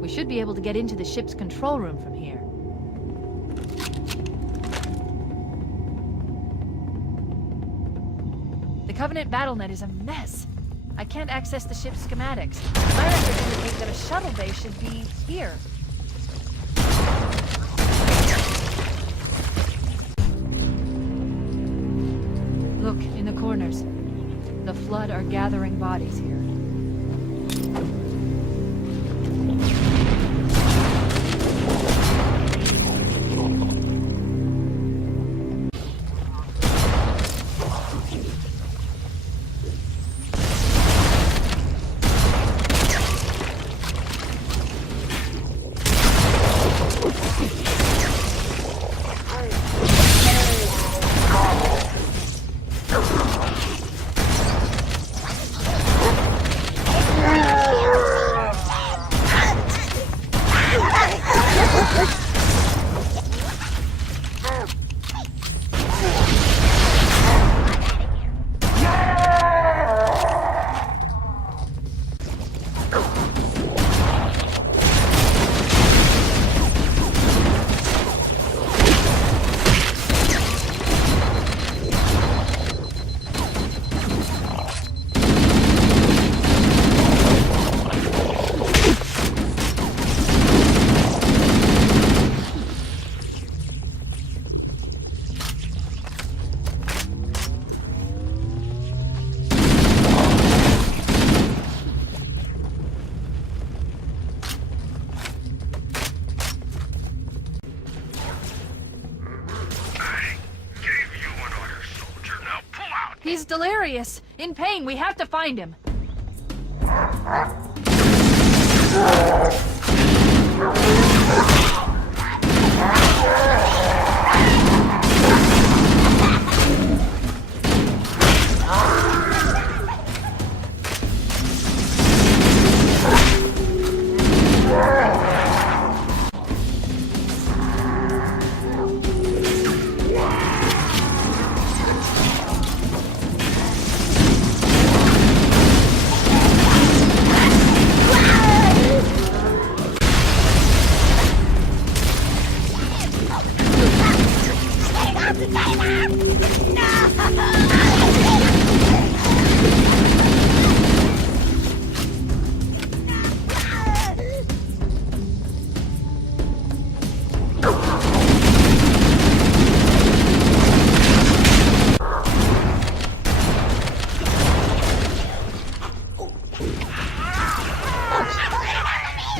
We should be able to get into the ship's control room from here. The Covenant BattleNet is a mess. I can't access the ship's schematics. My records indicate that a shuttle bay should be here. Look, in the corners. The Flood are gathering bodies here. He's delirious. In pain. We have to find him.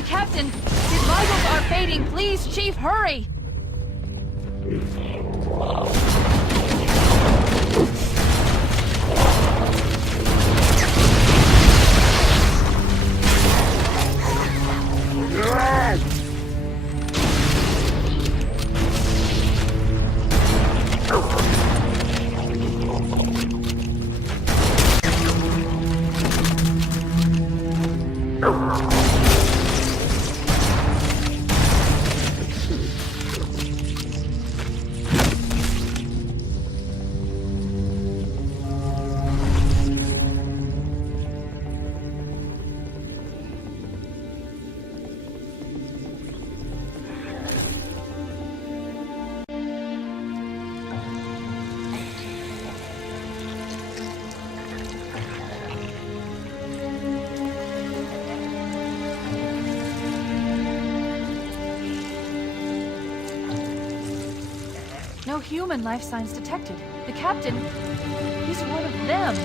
Captain, his vitals are fading. Please, Chief, hurry! No human life signs detected. The captain, he's one of them.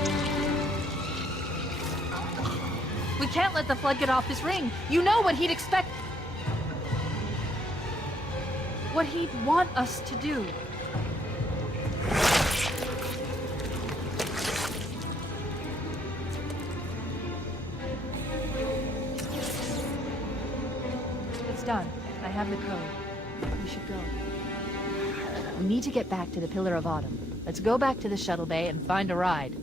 We can't let the flood get off this ring. You know what he'd expect. What he'd want us to do. It's done. I have the code. We should go. We need to get back to the Pillar of Autumn. Let's go back to the shuttle bay and find a ride.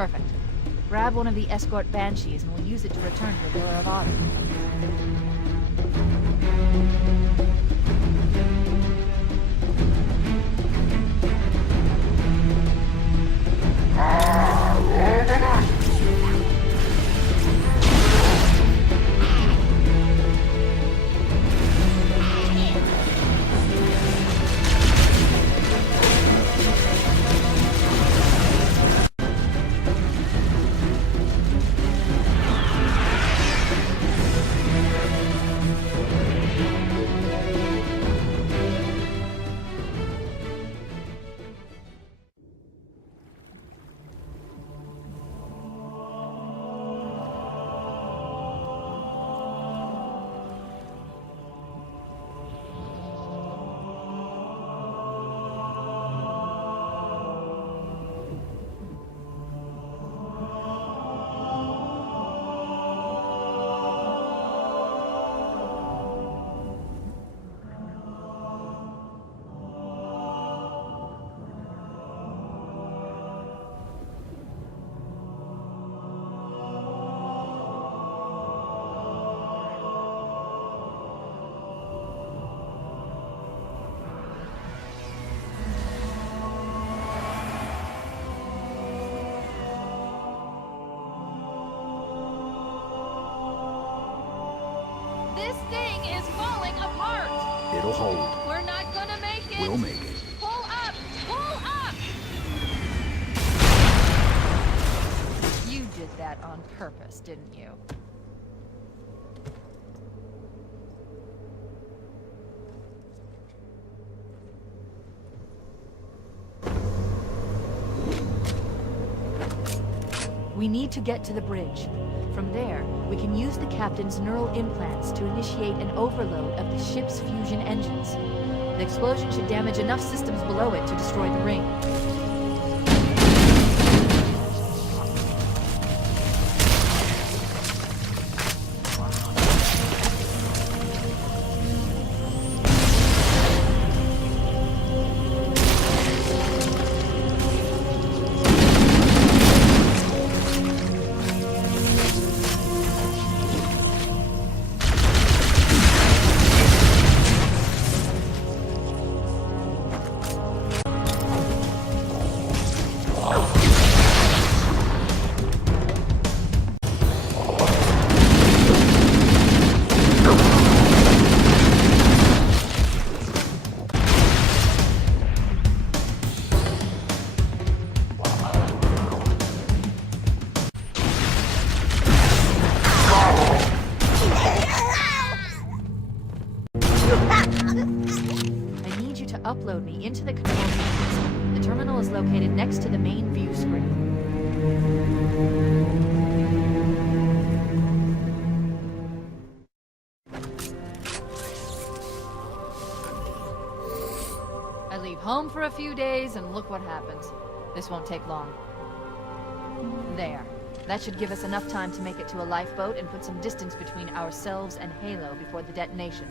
Perfect. Grab one of the escort banshees and we'll use it to return to the Pillar of Autumn. It'll hold. We're not gonna make it! We'll make it. Pull up! Pull up! You did that on purpose, didn't you? We need to get to the bridge. From there, we can use the captain's neural implants to initiate an overload of the ship's fusion engines. The explosion should damage enough systems below it to destroy the ring. Upload me into the control campus. The terminal is located next to the main view screen. I leave home for a few days and look what happens. This won't take long. There. That should give us enough time to make it to a lifeboat and put some distance between ourselves and Halo before the detonation.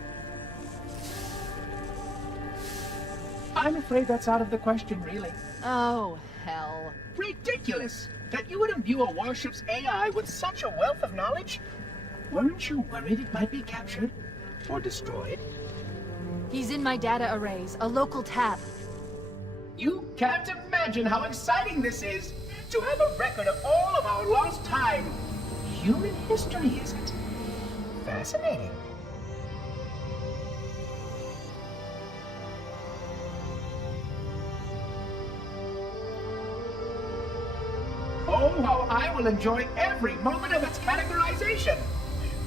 I'm afraid that's out of the question, really. Oh, hell. Ridiculous! That you would imbue a warship's AI with such a wealth of knowledge? Weren't you worried it might be captured? Or destroyed? He's in my data arrays, a local tab. You can't imagine how exciting this is! To have a record of all of our lost time! Human history, is it? Fascinating. Oh, how I will enjoy every moment of its categorization!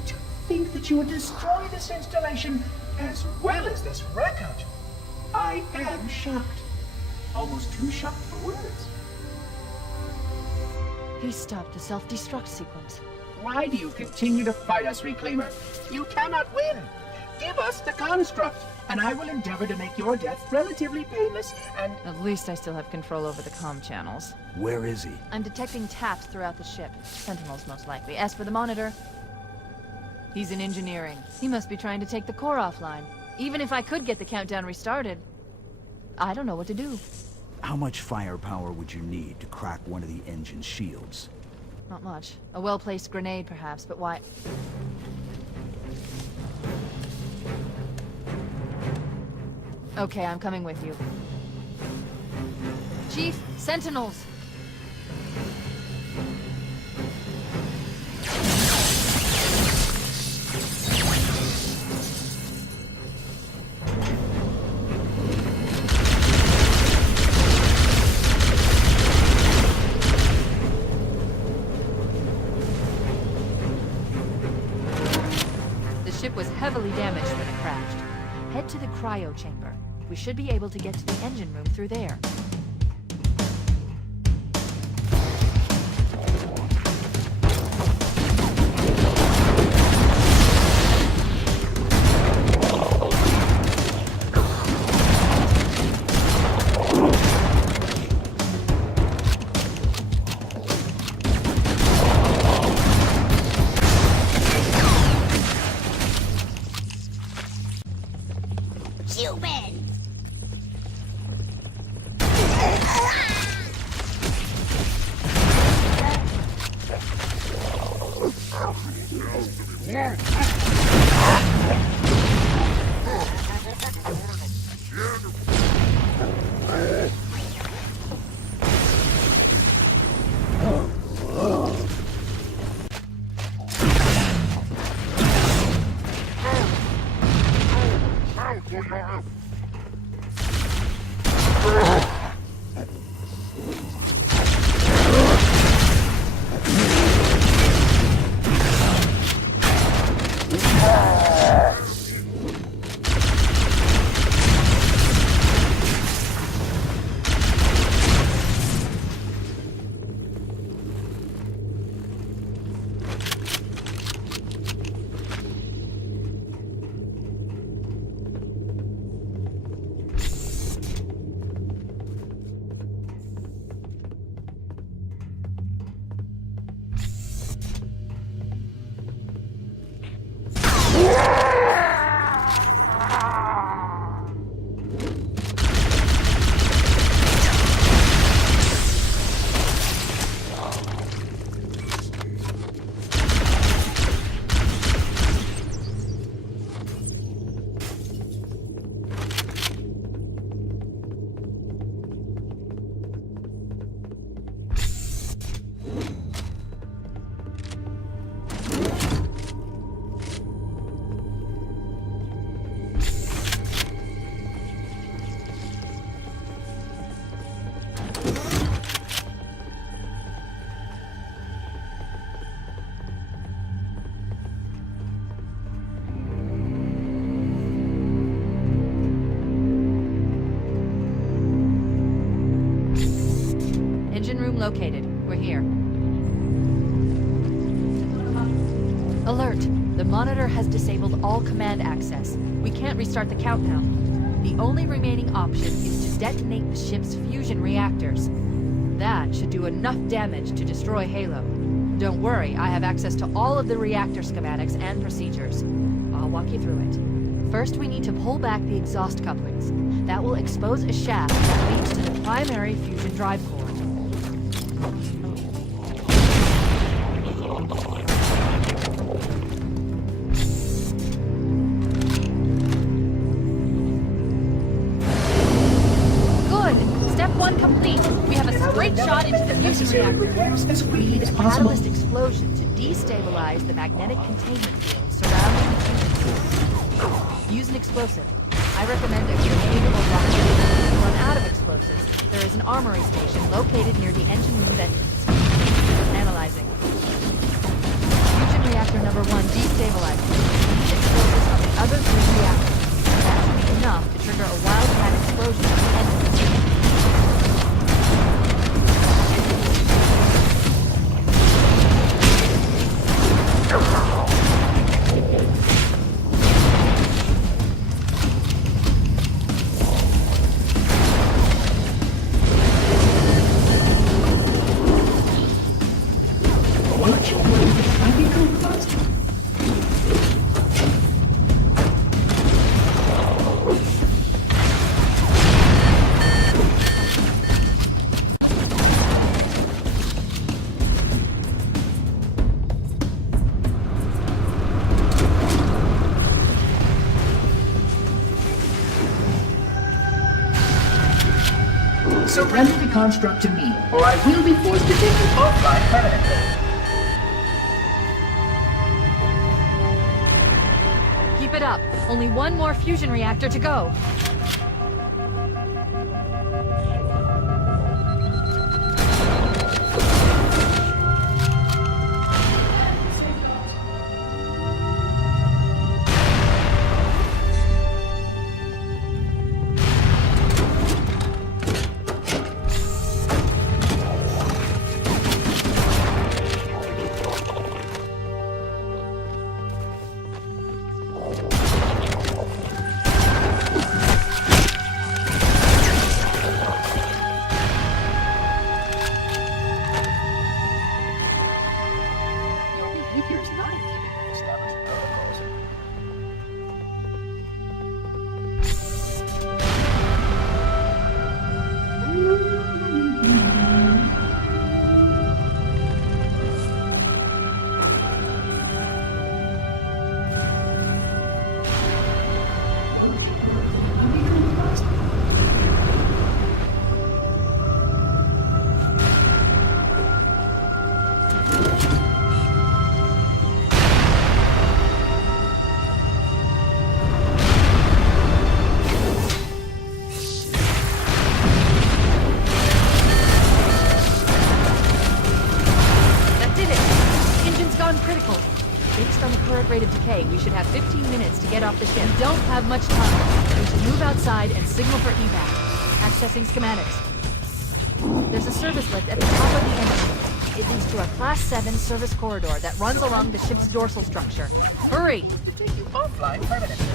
To think that you would destroy this installation as well as this record! I am shocked. Almost too shocked for words. He stopped the self-destruct sequence. Why do you continue to fight us, Reclaimer? You cannot win! Give us the construct, and I will endeavor to make your death relatively painless and... At least I still have control over the comm channels. Where is he? I'm detecting taps throughout the ship. Sentinels, most likely. As for the monitor, he's in engineering. He must be trying to take the core offline. Even if I could get the countdown restarted, I don't know what to do. How much firepower would you need to crack one of the engine's shields? Not much. A well-placed grenade, perhaps, but why... Okay, I'm coming with you. Chief, Sentinels! The ship was heavily damaged when it crashed. Head to the cryo chamber. We should be able to get to the engine room through there. Located. We're here. Alert! The monitor has disabled all command access. We can't restart the countdown. The only remaining option is to detonate the ship's fusion reactors. That should do enough damage to destroy Halo. Don't worry, I have access to all of the reactor schematics and procedures. I'll walk you through it. First, we need to pull back the exhaust couplings. That will expose a shaft that leads to the primary fusion drive core. Shot into the fusion reactor. The catalyst explosion to destabilize the magnetic containment field surrounding the fusion core. Use an explosive. I recommend a grenade or rocket. If you run out of explosives, there is an armory station located near the engine room entrance. Analyzing. Fusion reactor number 1 destabilized. Use explosives on the other 3 reactors. That should be enough to trigger a wildcat explosion at the engine. Surrender the construct to me, or I will be forced to take you offline permanently. Keep it up. Only one more fusion reactor to go. should have 15 minutes to get off the ship. We don't have much time. We should move outside and signal for evac. Accessing schematics. There's a service lift at the top of the engine. It leads to a Class 7 service corridor that runs along the ship's dorsal structure. Hurry! To take you offline permanently.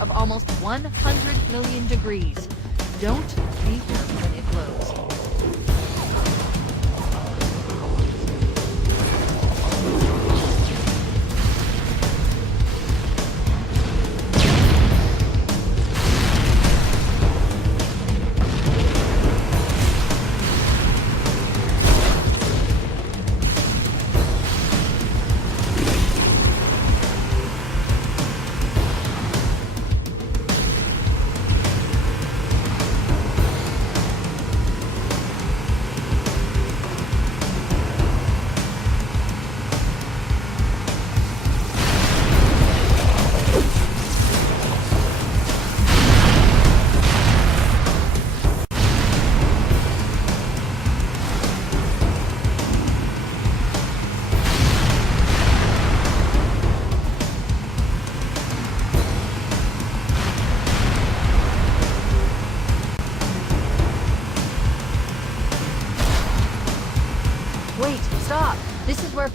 Of almost 100 million degrees. Don't be hurt when it blows.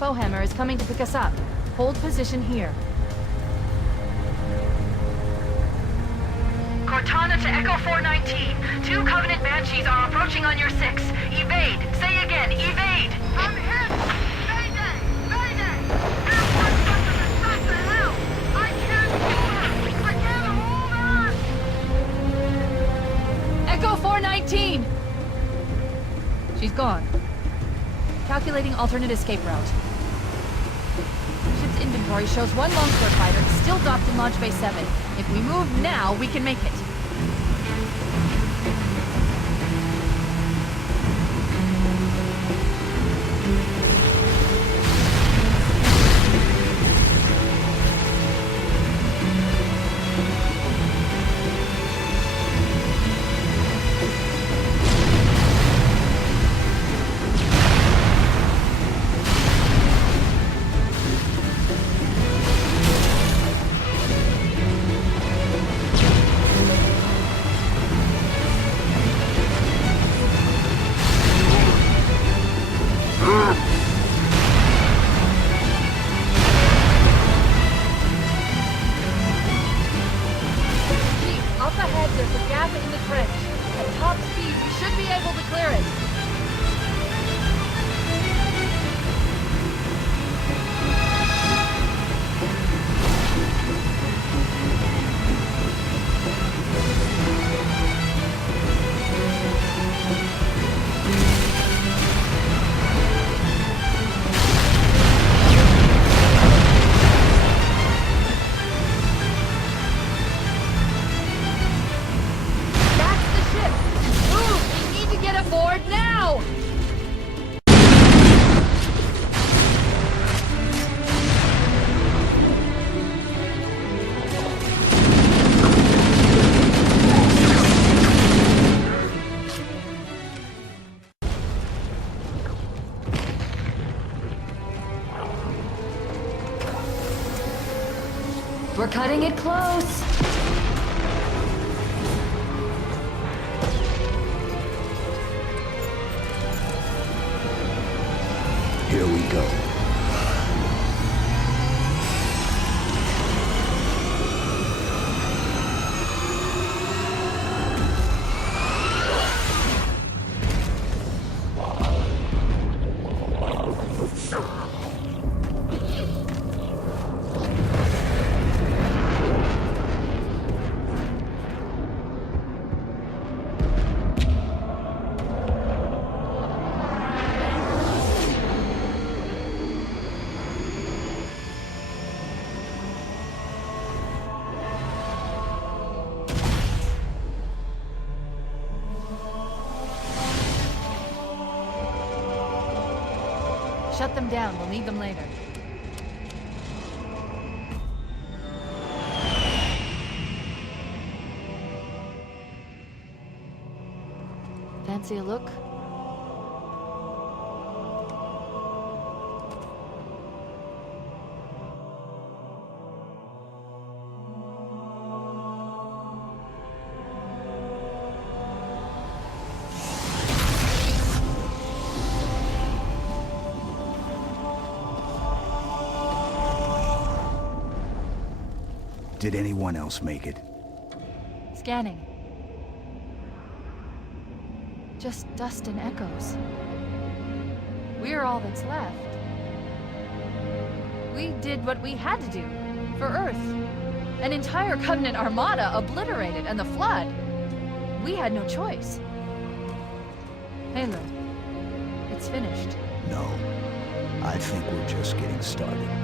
Fohammer is coming to pick us up. Hold position here. Cortana to Echo 419. 2 Covenant Banshees are approaching on your 6. Evade. Say again, evade. I'm hit! Mayday! Mayday! Airport customers, what the hell? I can't hold her! I can't hold on! Echo 419! She's gone. Calculating alternate escape route. Ship's inventory shows 1 Longsword fighter still docked in Launch Bay 7. If we move now, we can make it. We're cutting it close. Here we go. Shut them down. We'll need them later. Fancy a look? Did anyone else make it? Scanning. Just dust and echoes. We're all that's left. We did what we had to do. For Earth. An entire Covenant armada obliterated, and the Flood. We had no choice. Halo. It's finished. No. I think we're just getting started.